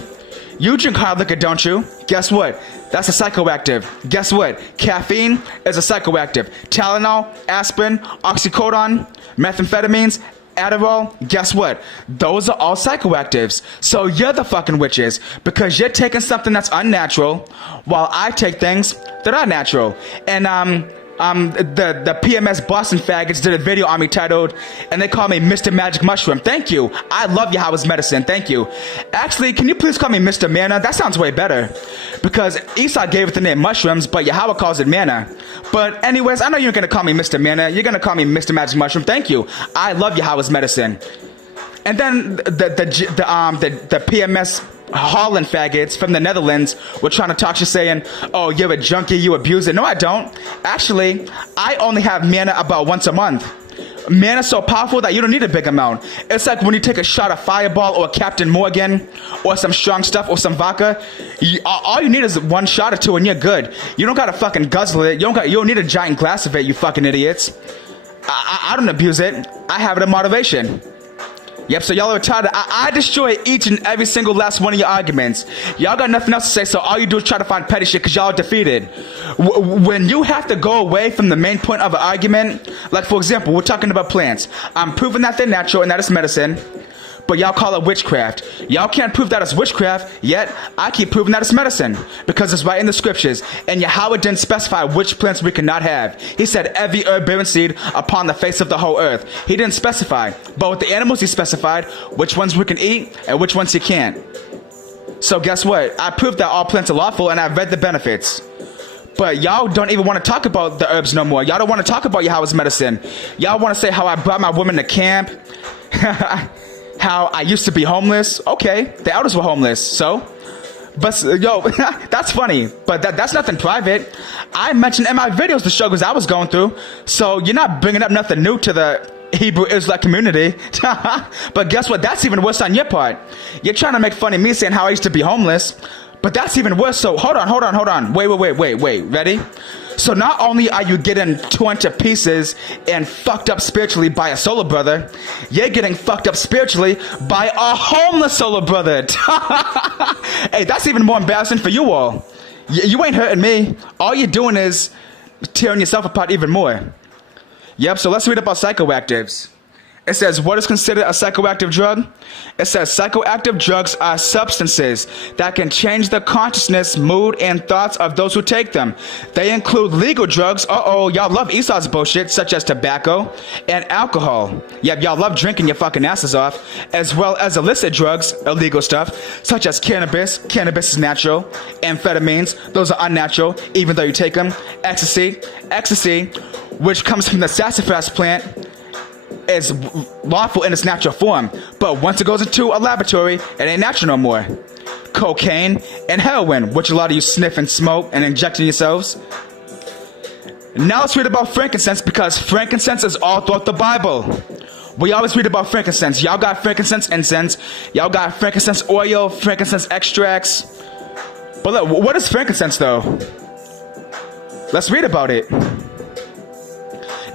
You drink hard liquor, don't you? Guess what? That's a psychoactive. Guess what? Caffeine is a psychoactive. Tylenol, aspirin, oxycodone, methamphetamines, Adderall, guess what? Those are all psychoactives. So you're the fucking witches, because you're taking something that's unnatural while I take things that are natural. And the PMS Boston faggots did a video on me titled, and they call me Mr. Magic Mushroom. Thank you. I love Yahweh's medicine. Thank you. Actually, can you please call me Mr. Manna? That sounds way better, because Esau gave it the name mushrooms, but Yahweh calls it manna. But anyways, I know you're gonna call me Mr. Manna. You're gonna call me Mr. Magic Mushroom. Thank you. I love Yahweh's medicine. And then the PMS Holland faggots from the Netherlands were trying to talk shit, saying, oh, you're a junkie, you abuse it. No, I don't. Actually, I only have manna about once a month. Manna's so powerful that you don't need a big amount. It's like when you take a shot of Fireball or Captain Morgan or some strong stuff or some vodka, all you need is 1 shot or 2 and you're good. You don't gotta fucking guzzle it. You don't need a giant glass of it, you fucking idiots. I don't abuse it. I have it in moderation. Yep, so y'all are retarded. I destroy each and every single last one of your arguments. Y'all got nothing else to say, so all you do is try to find petty shit because y'all are defeated. When you have to go away from the main point of an argument, like for example, we're talking about plants. I'm proving that they're natural and that it's medicine. but y'all call it witchcraft. Y'all can't prove that it's witchcraft, yet I keep proving that it's medicine, because it's right in the scriptures, and Yahweh didn't specify which plants we cannot have. He said every herb bearing seed upon the face of the whole earth. He didn't specify, but with the animals he specified which ones we can eat and which ones you can't. So guess what? I proved that all plants are lawful, and I've read the benefits. But y'all don't even want to talk about the herbs no more. Y'all don't want to talk about Yahweh's medicine. Y'all want to say how I brought my woman to camp, how I used to be homeless. Okay, the elders were homeless, so. But yo, that's funny, but that's nothing private. I mentioned in my videos the struggles I was going through, so you're not bringing up nothing new to the Hebrew Israelite community. But guess what? That's even worse on your part. You're trying to make fun of me saying how I used to be homeless, but that's even worse. So hold on. Wait. Ready? So not only are you getting torn to pieces and fucked up spiritually by a solar brother, you're getting fucked up spiritually by a homeless solar brother. Hey, that's even more embarrassing for you all. You ain't hurting me. All you're doing is tearing yourself apart even more. Yep, so let's read about psychoactives. It says, what is considered a psychoactive drug? It says, psychoactive drugs are substances that can change the consciousness, mood, and thoughts of those who take them. They include legal drugs, y'all love Esau's bullshit, such as tobacco and alcohol. Yep, y'all love drinking your fucking asses off, as well as illicit drugs, illegal stuff, such as cannabis. Cannabis is natural. Amphetamines, those are unnatural, even though you take them. Ecstasy, which comes from the sassafras plant, is lawful in its natural form, but once it goes into a laboratory, it ain't natural no more. Cocaine and heroin, which a lot of you sniff and smoke and inject in yourselves. Now let's read about frankincense, because frankincense is all throughout the Bible. We always read about frankincense. Y'all got frankincense incense, y'all got frankincense oil, frankincense extracts. But look, what is frankincense though? Let's read about it.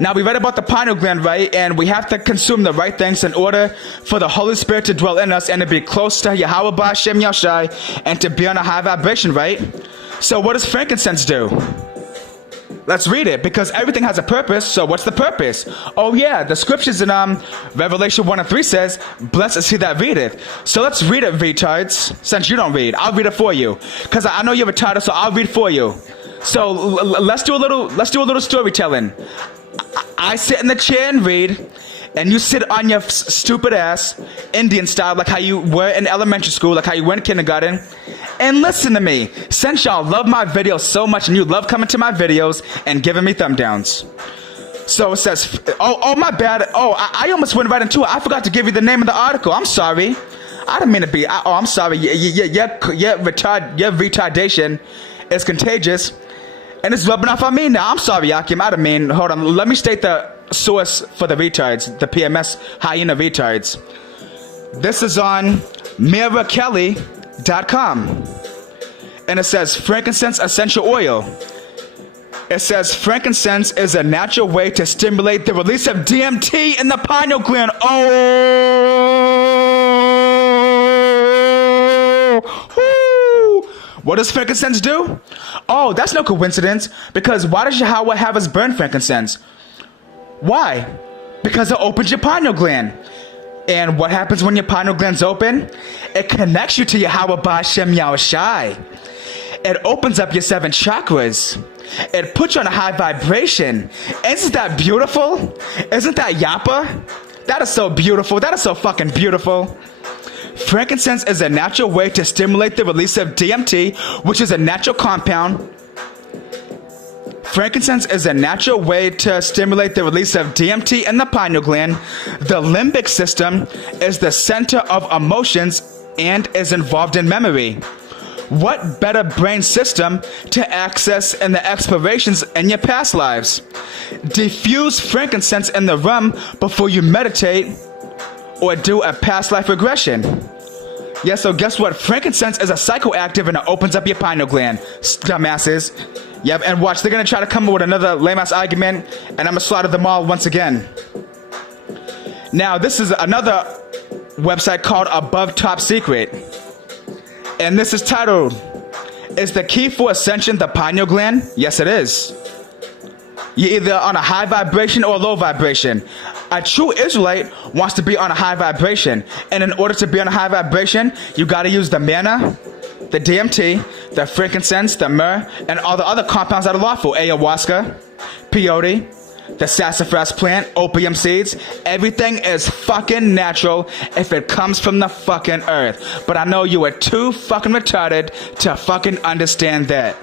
Now, we read about the pineal gland, right? And we have to consume the right things in order for the Holy Spirit to dwell in us and to be close to Yahweh B'Shem Yahushai and to be on a high vibration, right? So what does frankincense do? Let's read it, because everything has a purpose. So what's the purpose? Oh yeah, the scriptures in Revelation 1:3 says, blessed is he that readeth. So let's read it, retards. Since you don't read, I'll read it for you, because I know you're retarded, so I'll read for you. So let's do a little storytelling. I sit in the chair and read, and you sit on your stupid ass, Indian style, like how you were in elementary school, like how you were in kindergarten, and listen to me. Since y'all love my videos so much and you love coming to my videos and giving me thumb downs. So it says, oh my bad. Oh, I almost went right into it. I forgot to give you the name of the article. I'm sorry. I didn't mean to be. I'm sorry. Your retardation is contagious. And it's rubbing off on me now. I'm sorry, Yakim. I don't mean. Hold on. Let me state the source for the retards, the PMS hyena retards. This is on mirakelly.com. And it says frankincense essential oil. It says frankincense is a natural way to stimulate the release of DMT in the pineal gland. What does frankincense do? Oh, that's no coincidence, because why does Yahweh have us burn frankincense? Why? Because it opens your pineal gland. And what happens when your pineal gland's open? It connects you to Yahweh B'Shem Yahushai. It opens up your 7 chakras. It puts you on a high vibration. Isn't that beautiful? Isn't that yappa? That is so beautiful. That is so fucking beautiful. Frankincense is a natural way to stimulate the release of DMT, which is a natural compound. Frankincense is a natural way to stimulate the release of DMT in the pineal gland. The limbic system is the center of emotions and is involved in memory. What better brain system to access in the explorations in your past lives? Diffuse frankincense in the room before you meditate or do a past life regression. Yeah, so guess what? Frankincense is a psychoactive and it opens up your pineal gland, dumbasses. Yep, and watch, they're gonna try to come up with another lame-ass argument, and I'm gonna slaughter them all once again. Now, this is another website called Above Top Secret. And this is titled, Is the Key for Ascension the Pineal Gland? Yes, it is. You're either on a high vibration or a low vibration. A true Israelite wants to be on a high vibration. And in order to be on a high vibration, you got to use the manna, the DMT, the frankincense, the myrrh, and all the other compounds that are lawful. Ayahuasca, peyote, the sassafras plant, opium seeds. Everything is fucking natural if it comes from the fucking earth. But I know you are too fucking retarded to fucking understand that.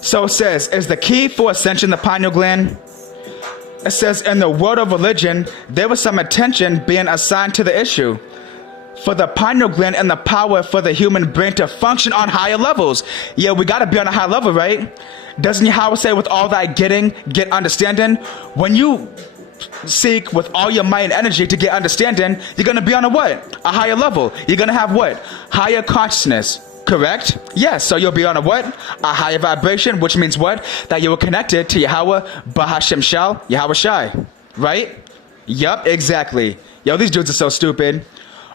So it says, is the key for ascension the pineal gland? It says, in the world of religion, there was some attention being assigned to the issue for the pineal gland and the power for the human brain to function on higher levels. Yeah, we gotta be on a high level, right? Doesn't Yahweh say, with all thy getting, get understanding? When you seek with all your might and energy to get understanding, you're gonna be on a what? A higher level. You're gonna have what? Higher consciousness. Correct? Yes, so you'll be on a what? A higher vibration, which means what? That you were connected to Yahweh, Bahashem Shal, Yahweh Shai. Right? Yup, exactly. Yo, these dudes are so stupid.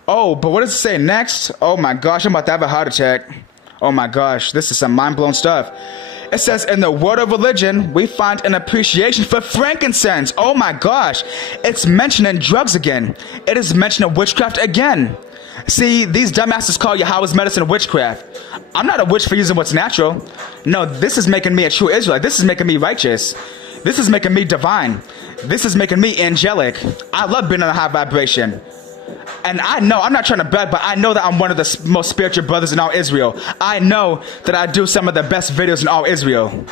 Oh, but what does it say next? Oh my gosh, I'm about to have a heart attack. Oh my gosh, this is some mind-blown stuff. It says, in the world of religion, we find an appreciation for frankincense. Oh my gosh, it's mentioning drugs again. It is mentioning witchcraft again. See, these dumbasses call Yahweh's medicine witchcraft. I'm not a witch for using what's natural. No, this is making me a true Israelite. This is making me righteous. This is making me divine. This is making me angelic. I love being on a high vibration. And I know, I'm not trying to brag, but I know that I'm one of the most spiritual brothers in all Israel. I know that I do some of the best videos in all Israel.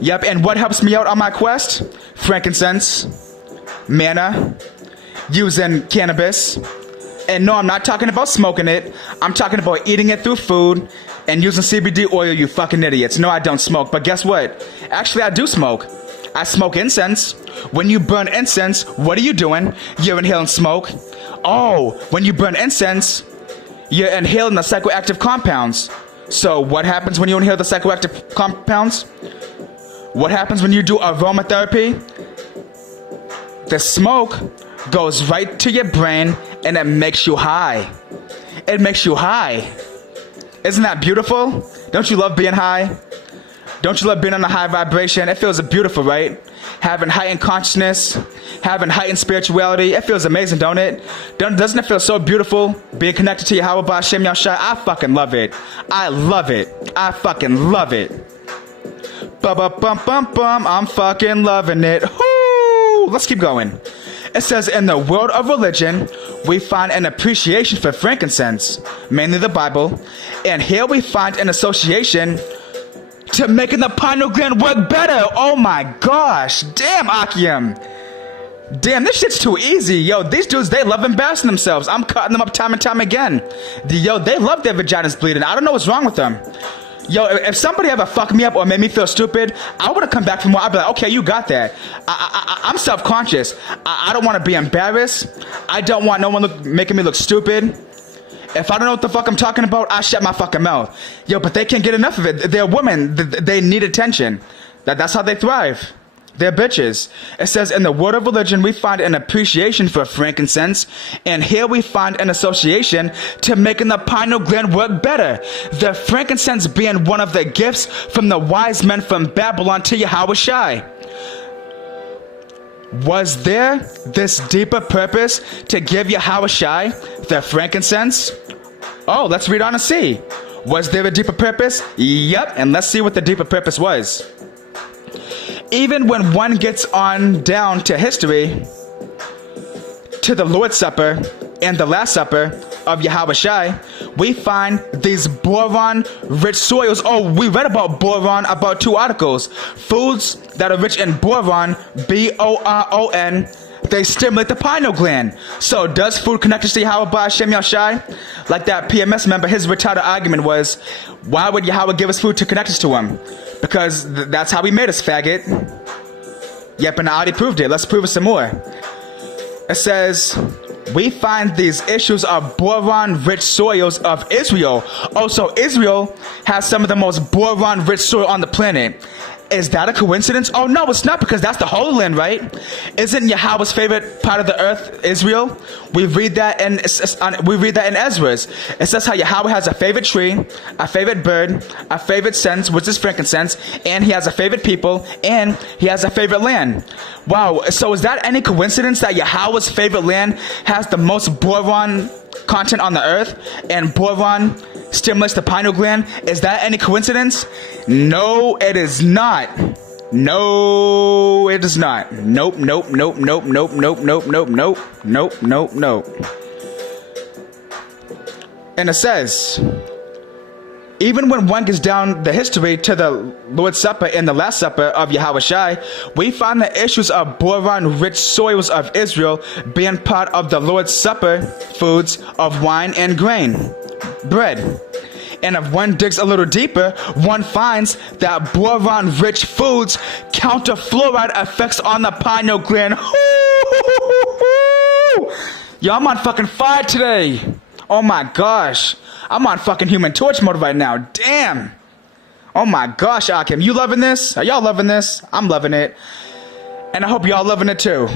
Yep, and what helps me out on my quest? Frankincense, manna, using cannabis. And no, I'm not talking about smoking it. I'm talking about eating it through food and using CBD oil, you fucking idiots. No, I don't smoke, but guess what? Actually, I do smoke. I smoke incense. When you burn incense, what are you doing? You're inhaling smoke. Oh, when you burn incense, you're inhaling the psychoactive compounds. So what happens when you inhale the psychoactive compounds? What happens when you do aromatherapy? The smoke goes right to your brain and it makes you high. It makes you high. Isn't that beautiful? Don't you love being high? Don't you love being on a high vibration? It feels beautiful, right? Having heightened consciousness, having heightened spirituality. It feels amazing, don't it? Doesn't it feel so beautiful being connected to Yahweh B'Hashem Yahshai? I fucking love it. I love it. I fucking love it. Bum, I'm fucking loving it. Whoo! Let's keep going. It says, in the world of religion, we find an appreciation for frankincense, mainly the Bible, and here we find an association to making the pineal gland work better. Oh my gosh. Damn, Akim. Damn, this shit's too easy. Yo, these dudes, they love embarrassing themselves. I'm cutting them up time and time again. Yo, they love their vaginas bleeding. I don't know what's wrong with them. Yo, if somebody ever fucked me up or made me feel stupid, I would have come back from work. I'd be like, okay, you got that. I'm self-conscious. I don't want to be embarrassed. I don't want no one making me look stupid. If I don't know what the fuck I'm talking about, I shut my fucking mouth. Yo, but they can't get enough of it. They're women. They need attention. That's how they thrive. They're bitches. It says, in the world of religion, we find an appreciation for frankincense, and here we find an association to making the pineal gland work better. The frankincense being one of the gifts from the wise men from Babylon to Yahweh Shai. Was there this deeper purpose to give Yahweh Shai the frankincense? Oh, let's read on and see. Was there a deeper purpose? Yep, and let's see what the deeper purpose was. Even when one gets on down to history, to the Lord's Supper and the Last Supper of Yahweh Shai, we find these boron-rich soils. Oh, we read about boron about 2 articles. Foods that are rich in boron, B-O-R-O-N, they stimulate the pineal gland. So does food connect us to Yahweh B'Hashem Yahshai? Like that PMS member, his retarded argument was, why would Yahweh give us food to connect us to him? Because that's how he made us, faggot. Yep, and I already proved it. Let's prove it some more. It says, we find these issues of boron-rich soils of Israel. Oh, so Israel has some of the most boron-rich soil on the planet. Is that a coincidence? Oh no, it's not, because that's the Holy Land, right? Isn't Yahweh's favorite part of the earth Israel? We read that in Ezra's. It says how Yahweh has a favorite tree, a favorite bird, a favorite scent, which is frankincense, and he has a favorite people, and he has a favorite land. Wow, so is that any coincidence that Yahweh's favorite land has the most boron content on the earth, and boron stimulates the pineal gland? Is that any coincidence? No, it is not. No, it is not. Nope, nope, nope, nope, nope, nope, nope, nope, nope, nope, nope, nope. And it says, even when one gets down the history to the Lord's Supper and the Last Supper of Yahweh Shai, we find the issues of boron-rich soils of Israel being part of the Lord's Supper foods of wine and grain, bread. And if one digs a little deeper, one finds that boron-rich foods counter fluoride effects on the pineal gland. Yo, I'm on fucking fire today. Oh my gosh. I'm on fucking Human Torch mode right now. Damn. Oh my gosh, Akim. You loving this? Are y'all loving this? I'm loving it. And I hope y'all loving it too.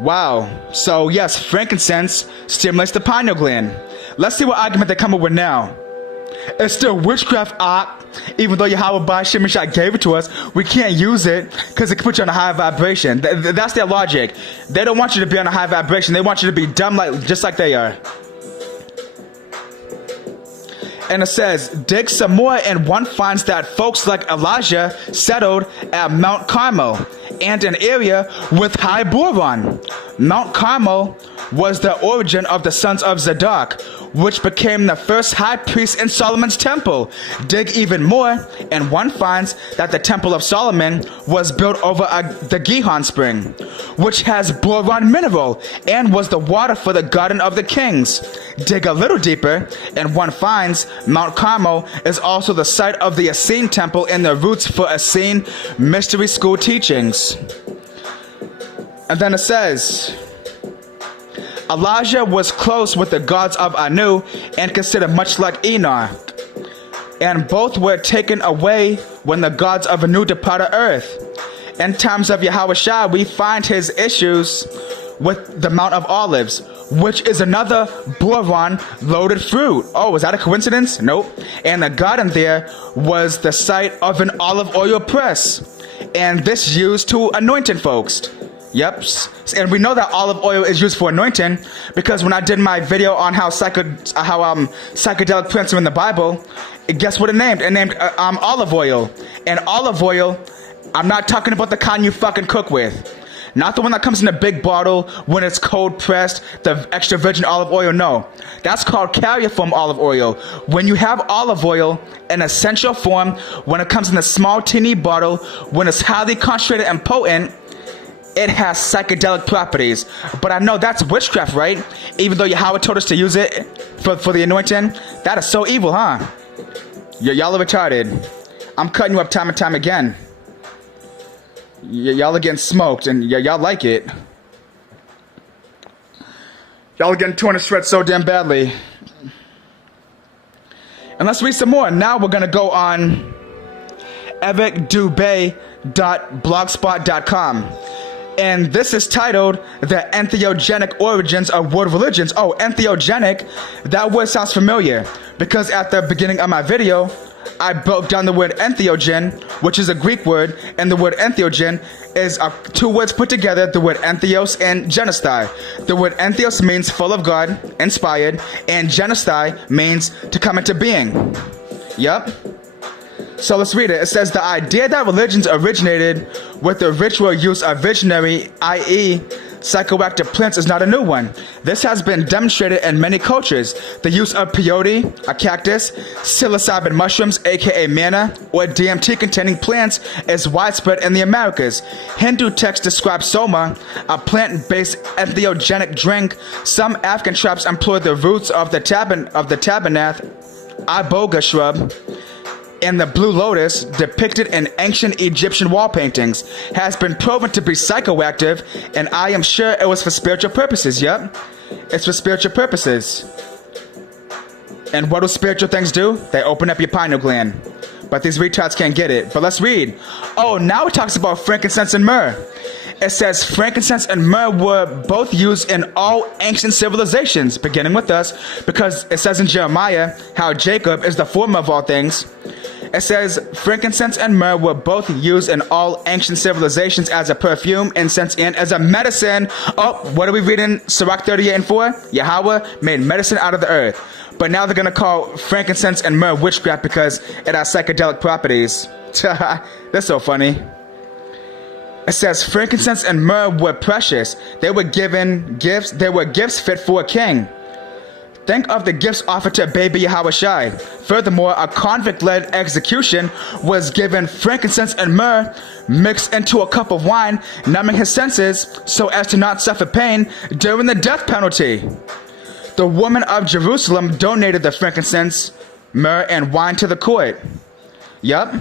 Wow. So yes, frankincense stimulates the pineal gland. Let's see what argument they come up with now. It's still witchcraft, even though Yahweh by Shem and Shai gave it to us, we can't use it because it can put you on a high vibration. That's their logic. They don't want you to be on a high vibration. They want you to be dumb just like they are. And it says, dig some more, and one finds that folks like Elijah settled at Mount Carmel and an area with high boron. Mount Carmel was the origin of the sons of Zadok, which became the first high priest in Solomon's temple. Dig even more, and one finds that the temple of Solomon was built over the Gihon spring, which has boron mineral and was the water for the garden of the kings. Dig a little deeper, and one finds Mount Carmel is also the site of the Essene temple and the roots for Essene mystery school teachings. And then it says, Elijah was close with the gods of Anu and considered much like Enoch, and both were taken away when the gods of Anu departed earth. In times of Yahweh Shai, we find his issues with the Mount of Olives, which is another boron-loaded fruit. Oh, is that a coincidence? Nope. And the garden there was the site of an olive oil press, and this used to anointing folks. Yep, and we know that olive oil is used for anointing because when I did my video on how psychedelic plants are in the Bible, guess what it named? It named olive oil. And olive oil, I'm not talking about the kind you fucking cook with. Not the one that comes in a big bottle when it's cold pressed, the extra virgin olive oil, no. That's called carrier-form olive oil. When you have olive oil in essential form, when it comes in a small teeny bottle, when it's highly concentrated and potent, it has psychedelic properties. But I know that's witchcraft, right? Even though Yahweh told us to use it for the anointing. That is so evil, huh? Y'all are retarded. I'm cutting you up time and time again. Y'all are getting smoked, and y'all like it. Y'all are getting torn to shreds so damn badly. And let's read some more. Now we're going to go on ericdubay.blogspot.com. And this is titled, The Entheogenic Origins of World Religions. Oh, entheogenic, that word sounds familiar. Because at the beginning of my video, I broke down the word entheogen, which is a Greek word, and the word entheogen is two words put together, the word entheos and genestai. The word entheos means full of God, inspired, and genestai means to come into being. Yup. So let's read it. It says, the idea that religions originated with the ritual use of visionary, i.e. psychoactive plants, is not a new one. This has been demonstrated in many cultures. The use of peyote, a cactus, psilocybin mushrooms, aka manna, or DMT-containing plants is widespread in the Americas. Hindu texts describe soma, a plant-based entheogenic drink. Some African tribes employ the roots of the tabernath, iboga shrub, and the blue lotus, depicted in ancient Egyptian wall paintings, has been proven to be psychoactive, and I am sure it was for spiritual purposes. Yep, it's for spiritual purposes. And what do spiritual things do? They open up your pineal gland. But these retards can't get it. But let's read. Oh, now it talks about frankincense and myrrh. It says frankincense and myrrh were both used in all ancient civilizations, beginning with us, because it says in Jeremiah how Jacob is the former of all things. It says frankincense and myrrh were both used in all ancient civilizations as a perfume, incense, and as a medicine. Oh, what are we reading? Sirach 38 and 4? Yahweh made medicine out of the earth. But now they're going to call frankincense and myrrh witchcraft because it has psychedelic properties. That's so funny. It says frankincense and myrrh were precious. They were given gifts. They were gifts fit for a king. Think of the gifts offered to baby Yahushai. Furthermore, a convict-led execution was given frankincense and myrrh mixed into a cup of wine, numbing his senses so as to not suffer pain during the death penalty. The woman of Jerusalem donated the frankincense, myrrh, and wine to the court. Yup.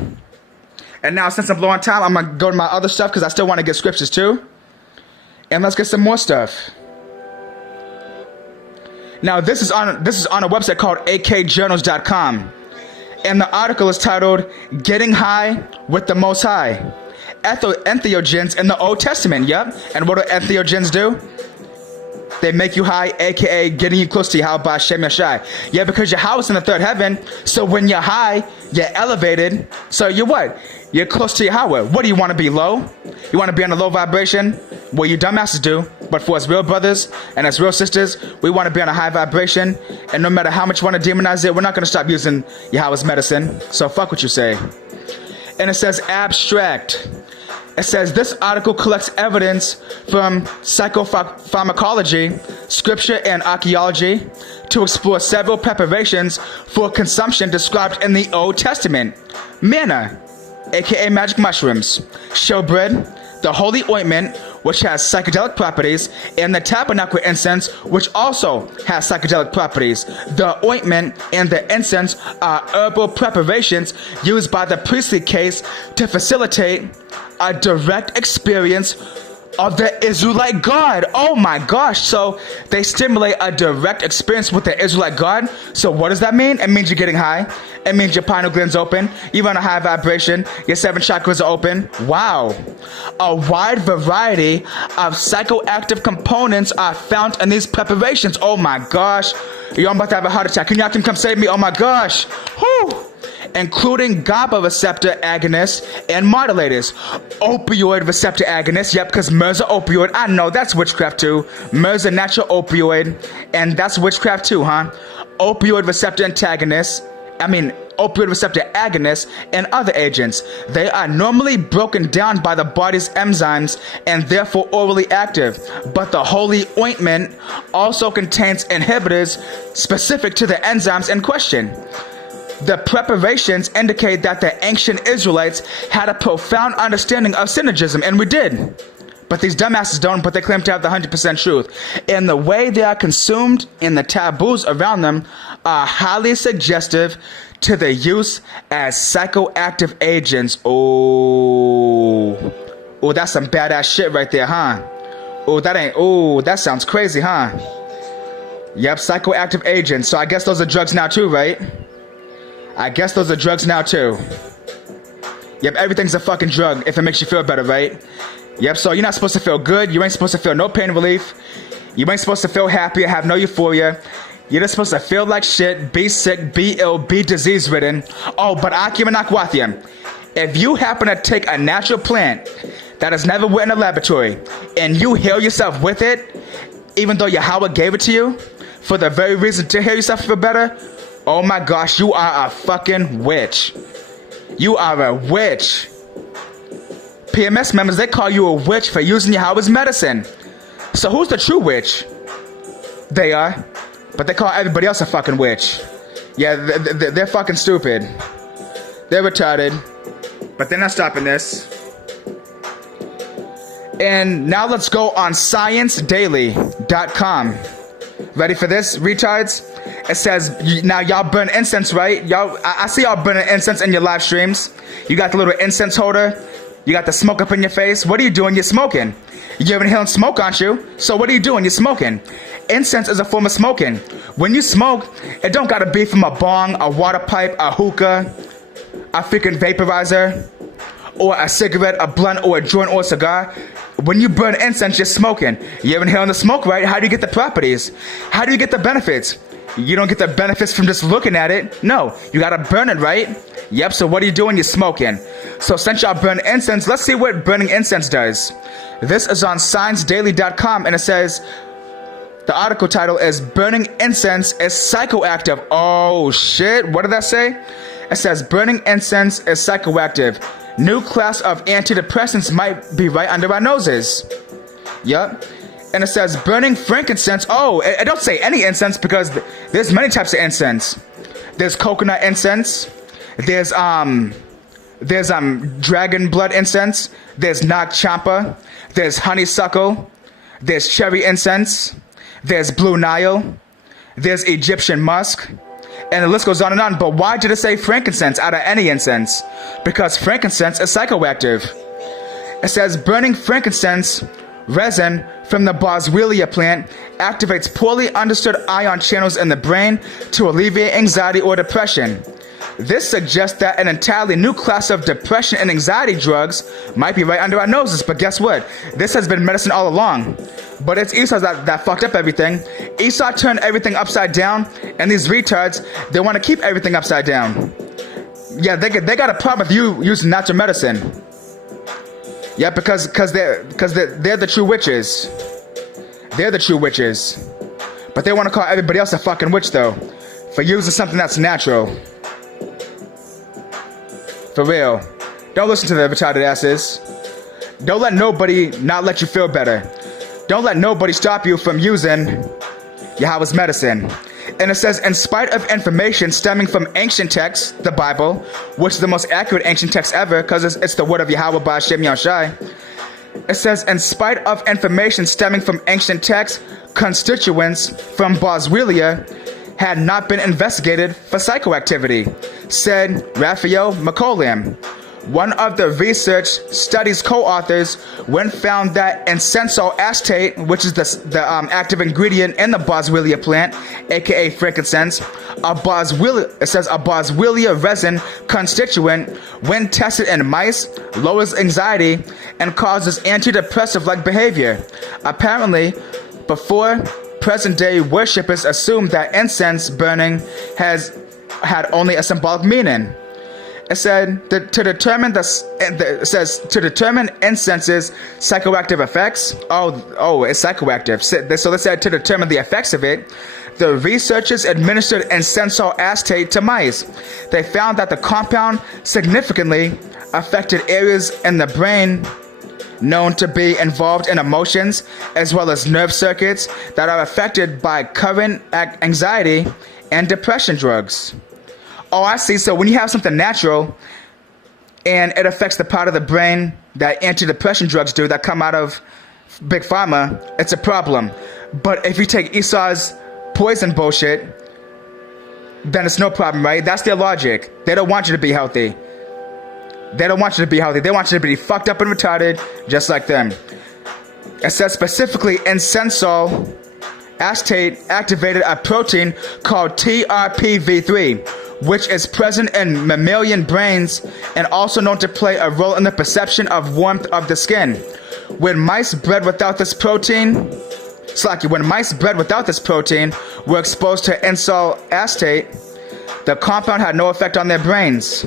And now, since I'm low on time, I'm going to go to my other stuff because I still want to get scriptures too. And let's get some more stuff. Now, this is on a website called akjournals.com. And the article is titled, Getting High with the Most High. Entheogens in the Old Testament, yup. And what do entheogens do? They make you high, aka getting you close to Yahweh by Shem Yashai. Yeah, because your house in the third heaven, so when you're high, you're elevated. So you're what? You're close to Yahweh. What do you want to be, low? You want to be on a low vibration? Well, you dumbasses do. But for us real brothers and us real sisters, we want to be on a high vibration. And no matter how much you want to demonize it, we're not going to stop using Yahweh's medicine. So fuck what you say. And it says abstract. It says this article collects evidence from psychopharmacology, scripture, and archaeology to explore several preparations for consumption described in the Old Testament. Manna, aka magic mushrooms, showbread, the holy ointment, which has psychedelic properties, and the tabernacle incense, which also has psychedelic properties. The ointment and the incense are herbal preparations used by the priestly case to facilitate a direct experience of the Israelite God. Oh my gosh. So they stimulate a direct experience with the Israelite God. So what does that mean? It means you're getting high. It means your pineal gland's open. You're on a high vibration. Your 7 chakras are open. Wow. A wide variety of psychoactive components are found in these preparations. Oh my gosh. Yo, I'm about to have a heart attack. Can y'all come save me? Oh my gosh. Whew. Including GABA receptor agonists and modulators. Opioid receptor agonists. Yep, because myrrh's an opioid. I know, that's witchcraft too. Myrrh's a natural opioid. And that's witchcraft too, huh? Opioid receptor agonists, and other agents. They are normally broken down by the body's enzymes and therefore orally active. But the holy ointment also contains inhibitors specific to the enzymes in question. The preparations indicate that the ancient Israelites had a profound understanding of synergism, and we did. But these dumbasses don't, but they claim to have the 100% truth. And the way they are consumed and the taboos around them are highly suggestive to the use as psychoactive agents. Oh, that's some badass shit right there, huh? That sounds crazy, huh? Yep, psychoactive agents. So I guess those are drugs now too, right? I guess those are drugs now too. Yep, everything's a fucking drug if it makes you feel better, right? Yep, so you're not supposed to feel good. You ain't supposed to feel no pain relief. You ain't supposed to feel happy or have no euphoria. You're just supposed to feel like shit, be sick, be ill, be disease-ridden. Oh, but Akim and Akwathiam, if you happen to take a natural plant that has never went in a laboratory and you heal yourself with it, even though Yahweh gave it to you, for the very reason to heal yourself feel better, oh my gosh, you are a fucking witch. You are a witch. PMS members, they call you a witch for using Yahweh's medicine. So who's the true witch? They are. But they call everybody else a fucking witch. Yeah, they're fucking stupid. They're retarded. But they're not stopping this. And now let's go on ScienceDaily.com. Ready for this, retards? It says, now y'all burn incense, right? Y'all, I see y'all burning incense in your live streams. You got the little incense holder. You got the smoke up in your face. What are you doing? You're smoking. You're inhaling smoke, aren't you? So what are you doing? You're smoking. Incense is a form of smoking. When you smoke, it don't gotta be from a bong, a water pipe, a hookah, a freaking vaporizer, or a cigarette, a blunt, or a joint, or a cigar, when you burn incense, you're smoking. You're inhaling the smoke, right? How do you get the properties? How do you get the benefits? You don't get the benefits from just looking at it. No, you gotta burn it, right? Yep, so what are you doing? You're smoking. So since y'all burn incense, let's see what burning incense does. This is on ScienceDaily.com, and it says, the article title is Burning Incense is Psychoactive. Oh shit, what did that say? It says burning incense is psychoactive. New class of antidepressants might be right under our noses. Yup. And it says burning frankincense. Oh, it don't say any incense because there's many types of incense. There's coconut incense. There's dragon blood incense. There's Nag Champa. There's honeysuckle. There's cherry incense. There's blue Nile. There's Egyptian musk. And the list goes on and on. But why did it say frankincense out of any incense? Because frankincense is psychoactive. It says burning frankincense resin from the boswellia plant activates poorly understood ion channels in the brain to alleviate anxiety or depression. This suggests that an entirely new class of depression and anxiety drugs might be right under our noses. But guess what? This has been medicine all along. But it's Esau that fucked up everything. Esau turned everything upside down, and these retards, they want to keep everything upside down. Yeah, they got a problem with you using natural medicine. Yeah, because they're the true witches. They're the true witches. But they want to call everybody else a fucking witch, though, for using something that's natural. For real. Don't listen to the retarded asses. Don't let nobody not let you feel better. Don't let nobody stop you from using Yahweh's medicine. And it says, in spite of information stemming from ancient texts, the Bible, which is the most accurate ancient text ever, because it's the word of Yahweh by Shem Yahushai. It says, in spite of information stemming from ancient texts, constituents from boswellia had not been investigated for psychoactivity, said Raphael McCollum. One of the research study's co-authors when found that incensol acetate, which is the active ingredient in the boswellia plant, aka frankincense, a boswellia resin constituent, when tested in mice, lowers anxiety and causes antidepressive-like behavior. Apparently, before present-day worshippers assumed that incense burning had only a symbolic meaning. It said to determine incense's psychoactive effects. Oh, it's psychoactive. So they said to determine the effects of it, the researchers administered incensol acetate to mice. They found that the compound significantly affected areas in the brain known to be involved in emotions, as well as nerve circuits that are affected by current anxiety and depression drugs. Oh, I see. So when you have something natural and it affects the part of the brain that antidepressant drugs do that come out of Big Pharma, it's a problem. But if you take Esau's poison bullshit, then it's no problem, right? That's their logic. They don't want you to be healthy. They don't want you to be healthy. They want you to be fucked up and retarded just like them. It says specifically incensol acetate activated a protein called TRPV3, which is present in mammalian brains and also known to play a role in the perception of warmth of the skin. When mice bred without this protein were exposed to incensol acetate, the compound had no effect on their brains.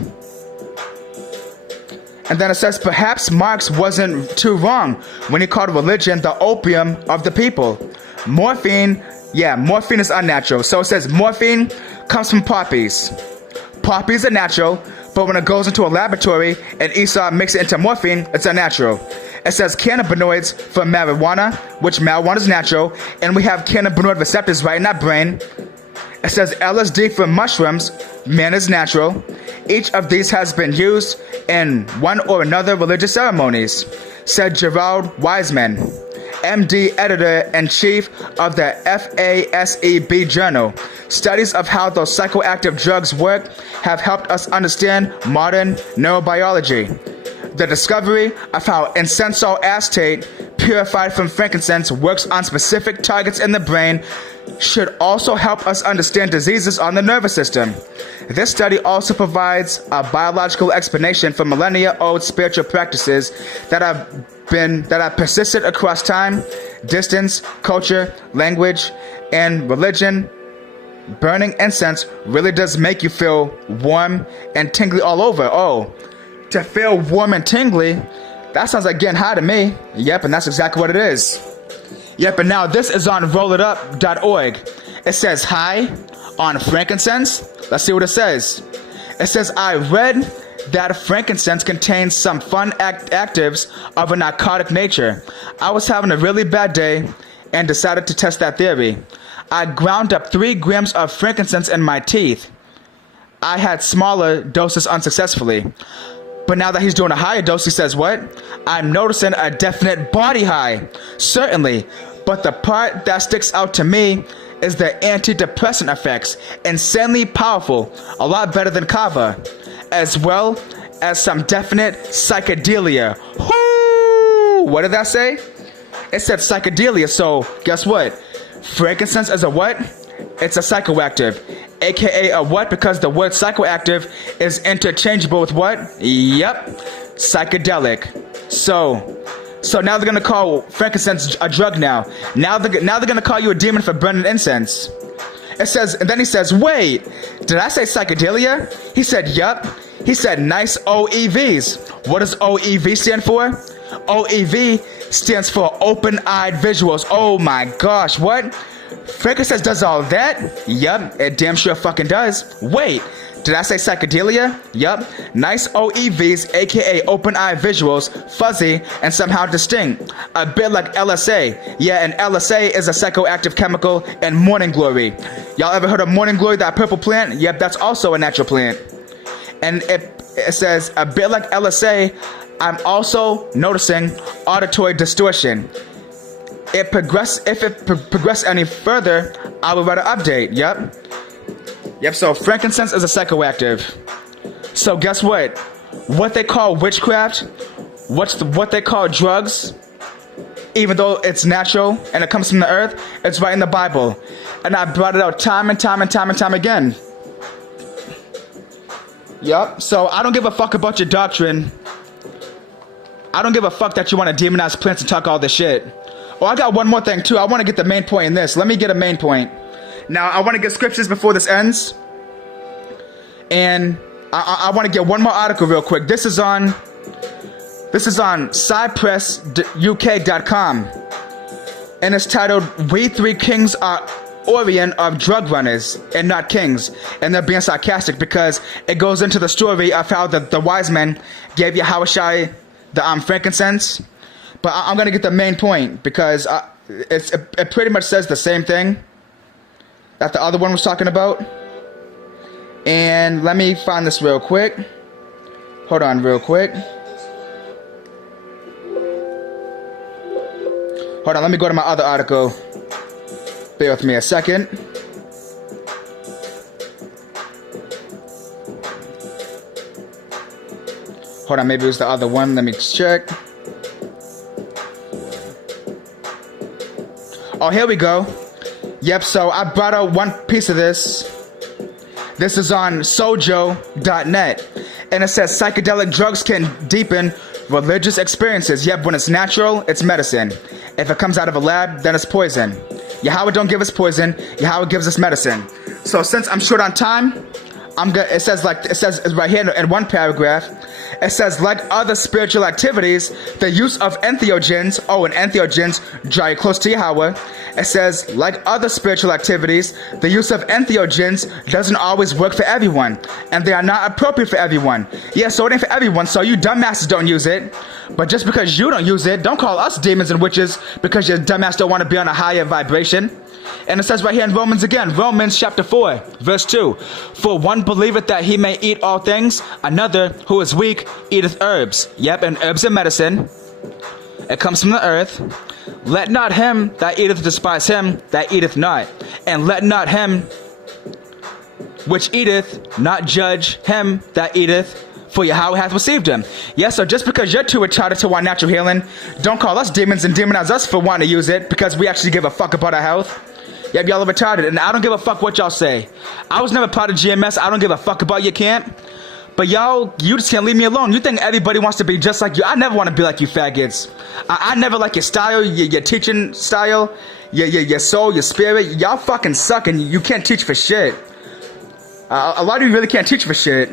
And then it says perhaps Marx wasn't too wrong when he called religion the opium of the people. Morphine is unnatural. So it says morphine comes from poppies. Poppies are natural, but when it goes into a laboratory and Esau makes it into morphine, it's unnatural. It says cannabinoids from marijuana, which marijuana is natural, and we have cannabinoid receptors right in our brain. It says LSD from mushrooms, man is natural. Each of these has been used in one or another religious ceremonies, said Gerald Wiseman, MD, editor-in-chief of the FASEB Journal. Studies of how those psychoactive drugs work have helped us understand modern neurobiology. The discovery of how incensol acetate purified from frankincense works on specific targets in the brain should also help us understand diseases on the nervous system. This study also provides a biological explanation for millennia-old spiritual practices that have persisted across time, distance, culture, language, and religion. Burning incense really does make you feel warm and tingly all over. Oh, to feel warm and tingly, that sounds like getting high to me. Yep, and that's exactly what it is. Yep, and now this is on rollitup.org. It says high on frankincense. Let's see what it says. It says, I read that frankincense contains some fun actives of a narcotic nature. I was having a really bad day and decided to test that theory. I ground up 3 grams of frankincense in my teeth. I had smaller doses unsuccessfully. But now that he's doing a higher dose, he says, what? I'm noticing a definite body high. Certainly. But the part that sticks out to me is the antidepressant effects. Insanely powerful. A lot better than kava. As well as some definite psychedelia. Whoo! What did that say? It said psychedelia, so guess what? Frankincense is a what? It's a psychoactive. AKA a what? Because the word psychoactive is interchangeable with what? Yep. Psychedelic. So now they're gonna call frankincense a drug now. Now they're gonna call you a demon for burning incense. It says, and then he says, wait, did I say psychedelia? He said, yup. He said, nice OEVs. What does OEV stand for? OEV stands for open-eyed visuals. Oh my gosh, what? Frankincense does all that? Yup, it damn sure fucking does. Wait, did I say psychedelia? Yup. Nice OEVs, aka open-eye visuals, fuzzy, and somehow distinct. A bit like LSA. Yeah, and LSA is a psychoactive chemical in morning glory. Y'all ever heard of morning glory, that purple plant? Yep, that's also a natural plant. And it says, a bit like LSA, I'm also noticing auditory distortion. If it progresses any further, I will write an update. Yep, so frankincense is a psychoactive. So guess what? What they call witchcraft, what they call drugs, even though it's natural and it comes from the earth, it's right in the Bible. And I brought it out time and time again. Yep, so I don't give a fuck about your doctrine. I don't give a fuck that you want to demonize plants and talk all this shit. Oh, I got one more thing too. I want to get the main point in this. Let me get a main point. Now, I want to get scriptures before this ends. And I want to get one more article real quick. This is on cypressuk.com. And it's titled, We Three Kings Are Orient of Drug Runners and Not Kings. And they're being sarcastic because it goes into the story of how the wise men gave Yahushua the frankincense. But I'm going to get the main point because it pretty much says the same thing that the other one was talking about. And let me find this real quick. Hold on real quick. Hold on, let me go to my other article. Bear with me a second. Hold on, maybe it was the other one. Let me check. Oh, here we go. Yep, so I brought out one piece of this. This is on sojo.net. And it says psychedelic drugs can deepen religious experiences. Yep, when it's natural, it's medicine. If it comes out of a lab, then it's poison. Yahweh don't give us poison. Yahweh gives us medicine. So since I'm short on time, it says right here in one paragraph, it says, like other spiritual activities, the use of entheogens, and entheogens draw you close to Yahweh. It says, like other spiritual activities, the use of entheogens doesn't always work for everyone, and they are not appropriate for everyone. Yeah, so it ain't for everyone, so you dumbasses don't use it. But just because you don't use it, don't call us demons and witches because your dumbass don't want to be on a higher vibration. And it says right here in Romans again, Romans chapter 4, verse 2. For one believeth that he may eat all things, another, who is weak, eateth herbs. Yep, and herbs are medicine. It comes from the earth. Let not him that eateth despise him that eateth not. And let not him which eateth not judge him that eateth, for Yahweh hath received him. Yes, so just because you're too retarded to want natural healing, don't call us demons and demonize us for wanting to use it, because we actually give a fuck about our health. Yep, y'all are retarded, and I don't give a fuck what y'all say. I was never part of GMS. I don't give a fuck about your camp. But y'all, you just can't leave me alone. You think everybody wants to be just like you. I never want to be like you faggots. I never like your style, your teaching style, your soul, your spirit. Y'all fucking suck, and you can't teach for shit. A lot of you really can't teach for shit.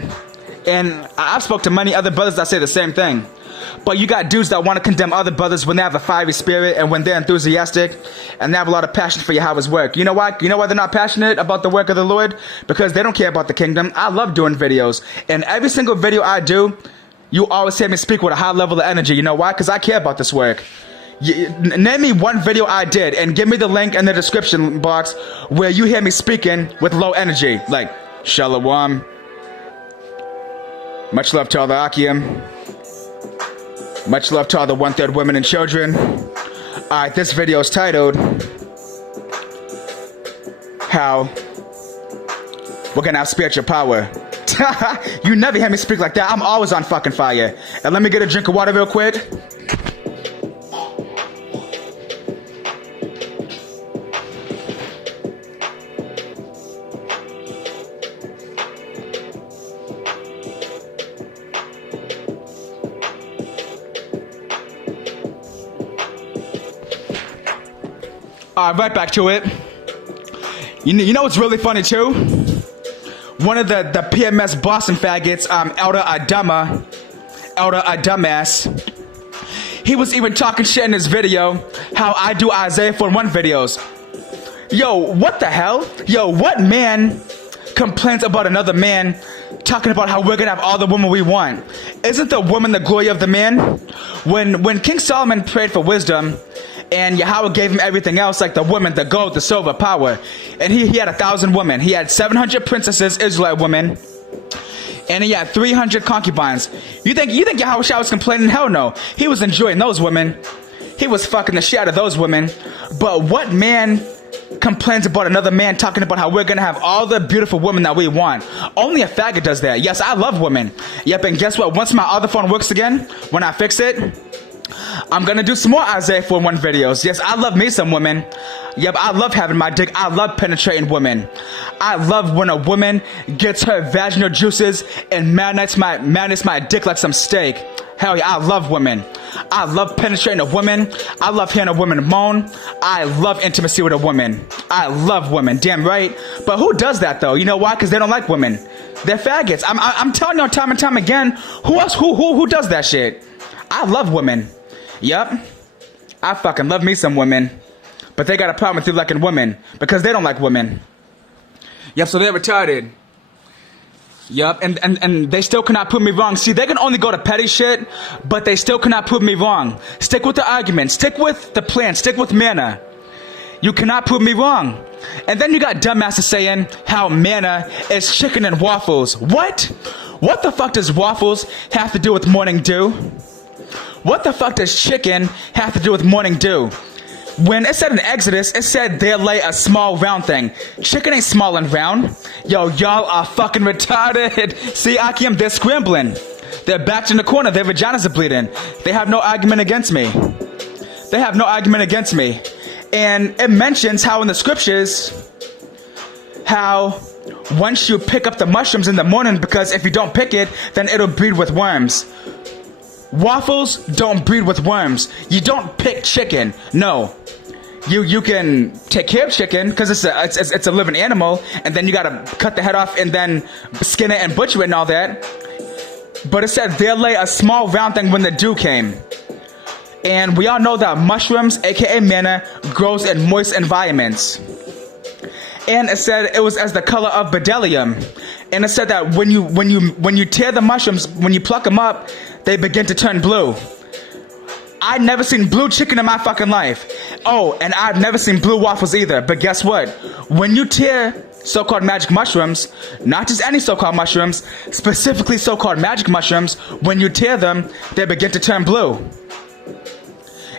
And I've spoke to many other brothers that say the same thing. But you got dudes that want to condemn other brothers when they have a fiery spirit and when they're enthusiastic and they have a lot of passion for Yahweh's work. You know why? You know why they're not passionate about the work of the Lord? Because they don't care about the kingdom. I love doing videos. And every single video I do, you always hear me speak with a high level of energy. You know why? Because I care about this work. Name me one video I did and give me the link in the description box where you hear me speaking with low energy. Like, Shalom. Much love to all the Akim. Much love to all the 1/3 women and children. Alright, this video is titled How We're Gonna Have Spiritual Power. You never hear me speak like that. I'm always on fucking fire. And let me get a drink of water real quick. Right back to it. You know what's really funny too? One of the PMS Boston faggots, Elder Dumbass, he was even talking shit in his video how I do Isaiah 41 videos. Yo, what the hell? Yo, what man complains about another man talking about how we're gonna have all the women we want? Isn't the woman the glory of the man? When King Solomon prayed for wisdom, and Yahweh gave him everything else, like the women, the gold, the silver, power. And he had 1,000 women. He had 700 princesses, Israelite women. And he had 300 concubines. You think Yahweh Shah was complaining? Hell no. He was enjoying those women. He was fucking the shit out of those women. But what man complains about another man talking about how we're gonna have all the beautiful women that we want? Only a faggot does that. Yes, I love women. Yep, and guess what? Once my other phone works again, when I fix it, I'm gonna do some more Isaiah 41 videos. Yes, I love me some women. Yep, I love having my dick. I love penetrating women. I love when a woman gets her vaginal juices and marinates my dick like some steak. Hell yeah, I love women. I love penetrating a woman. I love hearing a woman moan. I love intimacy with a woman. I love women, damn right. But who does that though? You know why? Because they don't like women. They're faggots. I'm telling you time and time again. Who else? Who does that shit? I love women. Yup. I fucking love me some women. But they got a problem with you liking women. Because they don't like women. Yup, so they're retarded. Yup, and they still cannot prove me wrong. See, they can only go to petty shit, but they still cannot prove me wrong. Stick with the argument. Stick with the plan. Stick with manna. You cannot prove me wrong. And then you got dumbasses saying how manna is chicken and waffles. What? What the fuck does waffles have to do with morning dew? What the fuck does chicken have to do with morning dew? When it said in Exodus, it said they'll lay a small round thing. Chicken ain't small and round. Yo, y'all are fucking retarded. See, Akim, they're scrambling. They're backed in the corner. Their vaginas are bleeding. They have no argument against me. They have no argument against me. And it mentions how in the scriptures, how once you pick up the mushrooms in the morning, because if you don't pick it, then it'll breed with worms. Waffles don't breed with worms. You don't pick chicken. No. You can take care of chicken because it's a living animal, and then you gotta cut the head off and then skin it and butcher it and all that. But it said they'll lay a small round thing when the dew came. And we all know that mushrooms, aka manna, grows in moist environments. And it said it was as the color of bdellium. And it said that when you tear the mushrooms, when you pluck them up, they begin to turn blue. I've never seen blue chicken in my fucking life. Oh, and I've never seen blue waffles either. But guess what? When you tear so-called magic mushrooms, not just any so-called mushrooms, specifically so-called magic mushrooms, when you tear them, they begin to turn blue.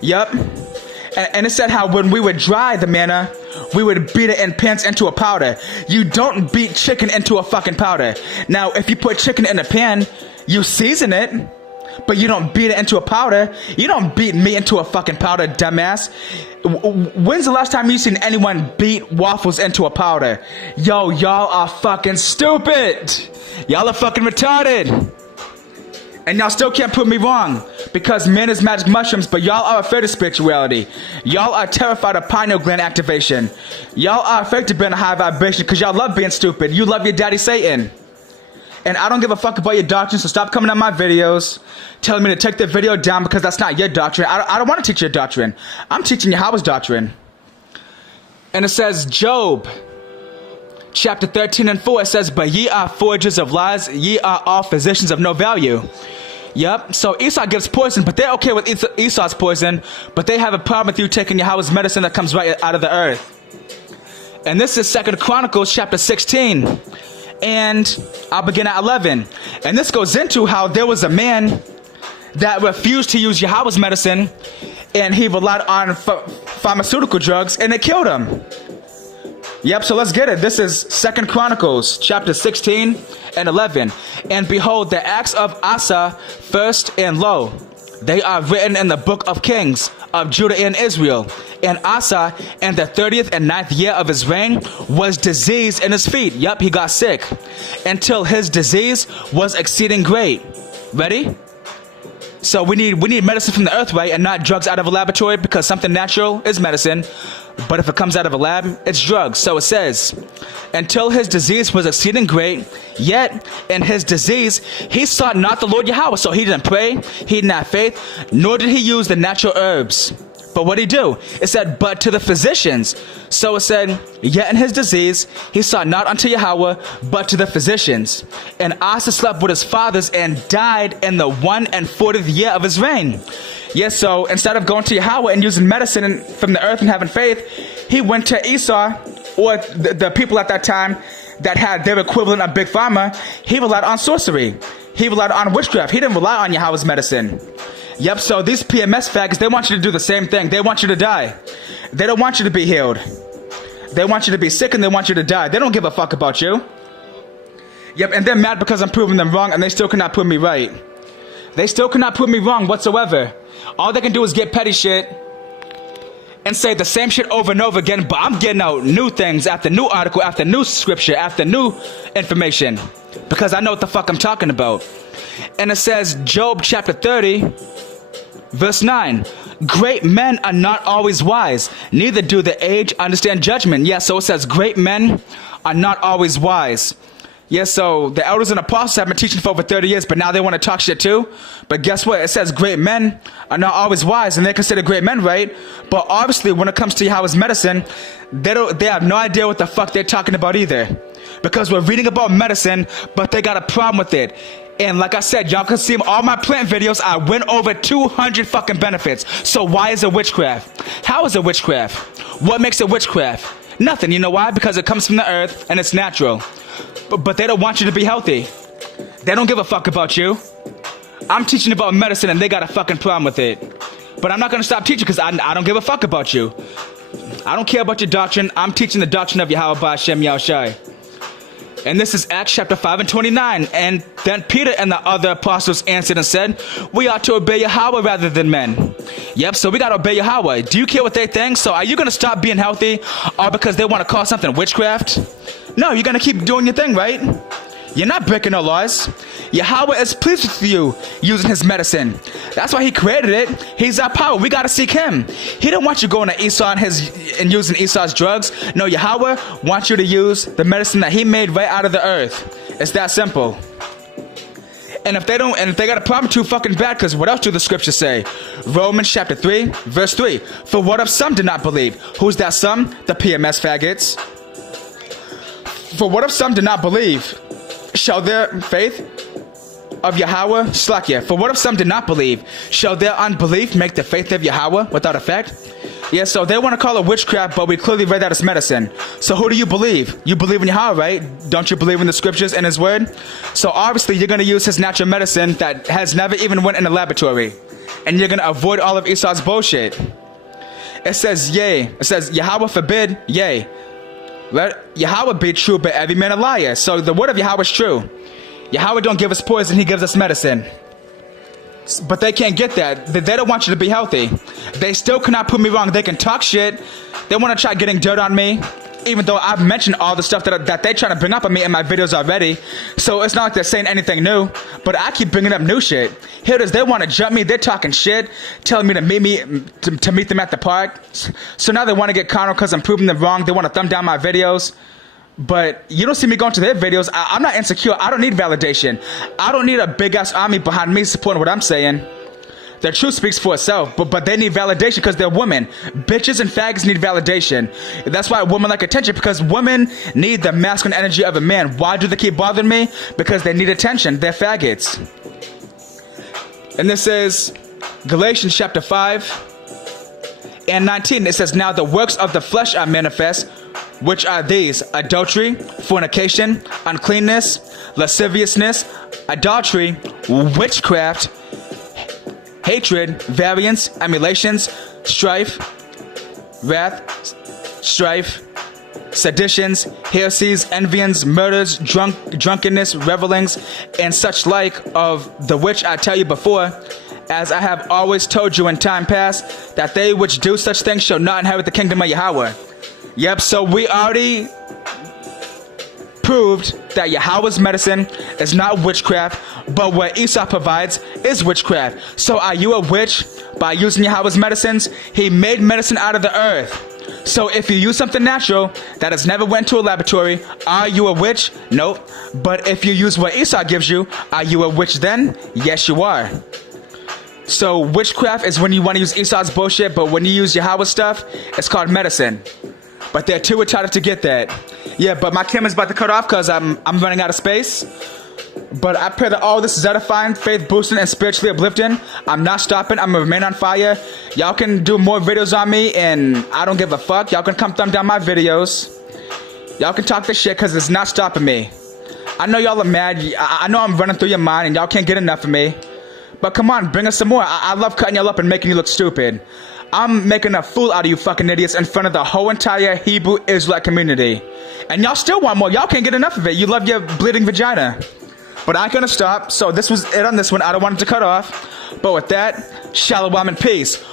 Yup. And it said how when we would dry the manna, we would beat it in pans into a powder. You don't beat chicken into a fucking powder. Now, if you put chicken in a pan, You season it, but you don't beat it into a powder. You don't beat meat into a fucking powder, dumbass. When's the last time you seen anyone beat waffles into a powder? Yo, y'all are fucking stupid. Y'all are fucking retarded. And y'all still can't prove me wrong, because man is magic mushrooms, but y'all are afraid of spirituality. Y'all are terrified of pineal gland activation. Y'all are afraid to be in a high vibration because y'all love being stupid. You love your daddy Satan. And I don't give a fuck about your doctrine, so stop coming on my videos telling me to take the video down because that's not your doctrine. I don't want to teach your doctrine. I'm teaching Yahweh's doctrine. And it says, Job, chapter 13 and 4, it says, but ye are forgers of lies, ye are all physicians of no value. Yep, so Esau gives poison, but they're okay with Esau's poison, but they have a problem with you taking Yahweh's medicine that comes right out of the earth. And this is 2 Chronicles chapter 16, and I'll begin at 11. And this goes into how there was a man that refused to use Yahweh's medicine, and he relied on pharmaceutical drugs, and it killed him. Yep, so let's get it. This is 2 Chronicles, chapter 16 and 11. And behold, the acts of Asa, first and lo, they are written in the book of Kings of Judah and Israel. And Asa, in the 30th and 9th year of his reign, was diseased in his feet. Yep, he got sick. Until his disease was exceeding great. Ready? So we need medicine from the earth, right? And not drugs out of a laboratory, because something natural is medicine. But if it comes out of a lab, it's drugs. So it says, until his disease was exceeding great, yet in his disease, he sought not the Lord Yahweh. So he didn't pray, he didn't have faith, nor did he use the natural herbs. But what did he do? It said, but to the physicians. So it said, yet in his disease, he sought not unto Yahweh, but to the physicians. And Asa slept with his fathers and died in the 41st year of his reign. Yes, so instead of going to Yahweh and using medicine from the earth and having faith, he went to Esau, or the people at that time that had their equivalent of Big Pharma. He relied on sorcery. He relied on witchcraft. He didn't rely on Yahweh's medicine. Yep, so these PMS faggots, they want you to do the same thing. They want you to die. They don't want you to be healed. They want you to be sick and they want you to die. They don't give a fuck about you. Yep, and they're mad because I'm proving them wrong and they still cannot prove me right. They still cannot prove me wrong whatsoever. All they can do is get petty shit and say the same shit over and over again, but I'm getting out new things after new article, after new scripture, after new information, because I know what the fuck I'm talking about. And it says, Job chapter 30, verse 9, great men are not always wise, neither do the aged understand judgment. Yeah, so it says great men are not always wise. Yeah, so the elders and apostles have been teaching for over 30 years, but now they want to talk shit too. But guess what? It says great men are not always wise, and they're considered great men, right? But obviously, when it comes to Yahweh's medicine, they have no idea what the fuck they're talking about either. Because we're reading about medicine, but they got a problem with it. And like I said, y'all can see all my plant videos. I went over 200 fucking benefits. So why is it witchcraft? How is it witchcraft? What makes it witchcraft? Nothing. You know why? Because it comes from the earth and it's natural. But they don't want you to be healthy. They don't give a fuck about you. I'm teaching about medicine and they got a fucking problem with it. But I'm not going to stop teaching because I don't give a fuck about you. I don't care about your doctrine. I'm teaching the doctrine of Yahweh Ba'Shem Yahushai. And this is Acts chapter 5 and 29. And then Peter and the other apostles answered and said, we ought to obey Yahweh rather than men. Yep, so we got to obey Yahweh. Do you care what they think? So are you going to stop being healthy or because they want to call something witchcraft? No, you're going to keep doing your thing, right? You're not breaking no laws. Yahweh is pleased with you using his medicine. That's why he created it. He's our power. We got to seek him. He didn't want you going to Esau and using Esau's drugs. No, Yahweh wants you to use the medicine that he made right out of the earth. It's that simple. And if they got a problem, too fucking bad, because what else do the scriptures say? Romans chapter 3, verse 3. For what if some did not believe? Who's that some? The PMS faggots. For what if some did not believe? Shall their faith of Yahweh slakia? For what if some did not believe? Shall their unbelief make the faith of Yahweh without effect? Yeah, so they want to call it witchcraft, but we clearly read that as medicine. So who do you believe? You believe in Yahweh, right? Don't you believe in the scriptures and his word? So obviously you're going to use his natural medicine that has never even went in a laboratory. And you're going to avoid all of Esau's bullshit. It says, yea. It says, Yahweh forbid, yea. Let Yahweh be true, but every man a liar. So the word of Yahweh is true. Yahweh don't give us poison, he gives us medicine. But they can't get that. They don't want you to be healthy. They still cannot prove me wrong. They can talk shit. They want to try getting dirt on me, even though I've mentioned all the stuff that they trying to bring up on me in my videos already. So it's not like they're saying anything new, but I keep bringing up new shit. Here it is, they want to jump me. They're talking shit, telling me to meet them at the park. So now they want to get carnal because I'm proving them wrong. They want to thumb down my videos. But you don't see me going to their videos. I'm not insecure. I don't need validation. I don't need a big-ass army behind me supporting what I'm saying. Their truth speaks for itself, but they need validation because they're women. Bitches and fags need validation. That's why women like attention, because women need the masculine energy of a man. Why do they keep bothering me? Because they need attention. They're faggots. And this is Galatians chapter 5 and 19. It says, now the works of the flesh are manifest, which are these: adultery, fornication, uncleanness, lasciviousness, idolatry, witchcraft, hatred, variance, emulations, strife, wrath, strife, seditions, heresies, envyings, murders, drunkenness, revelings, and such like, of the which I tell you before, as I have always told you in time past, that they which do such things shall not inherit the kingdom of Yahweh. Yep, so we already proved that Yahweh's medicine is not witchcraft, but what Esau provides is witchcraft. So are you a witch by using Yahweh's medicines? He made medicine out of the earth. So if you use something natural that has never went to a laboratory, are you a witch? Nope. But if you use what Esau gives you, are you a witch then? Yes, you are. So witchcraft is when you want to use Esau's bullshit, but when you use Yahweh's stuff, it's called medicine. But they're too retarded to get that. Yeah, but my camera's about to cut off because I'm running out of space. But I pray that all this is edifying, faith boosting, and spiritually uplifting. I'm not stopping. I'm gonna remain on fire. Y'all can do more videos on me, and I don't give a fuck. Y'all can come thumb down my videos. Y'all can talk this shit because it's not stopping me. I know y'all are mad. I know I'm running through your mind, and y'all can't get enough of me. But come on, bring us some more. I love cutting y'all up and making you look stupid. I'm making a fool out of you fucking idiots in front of the whole entire Hebrew Israelite community. And y'all still want more. Y'all can't get enough of it. You love your bleeding vagina. But I ain't gonna stop. So this was it on this one. I don't want it to cut off. But with that, shalom and peace.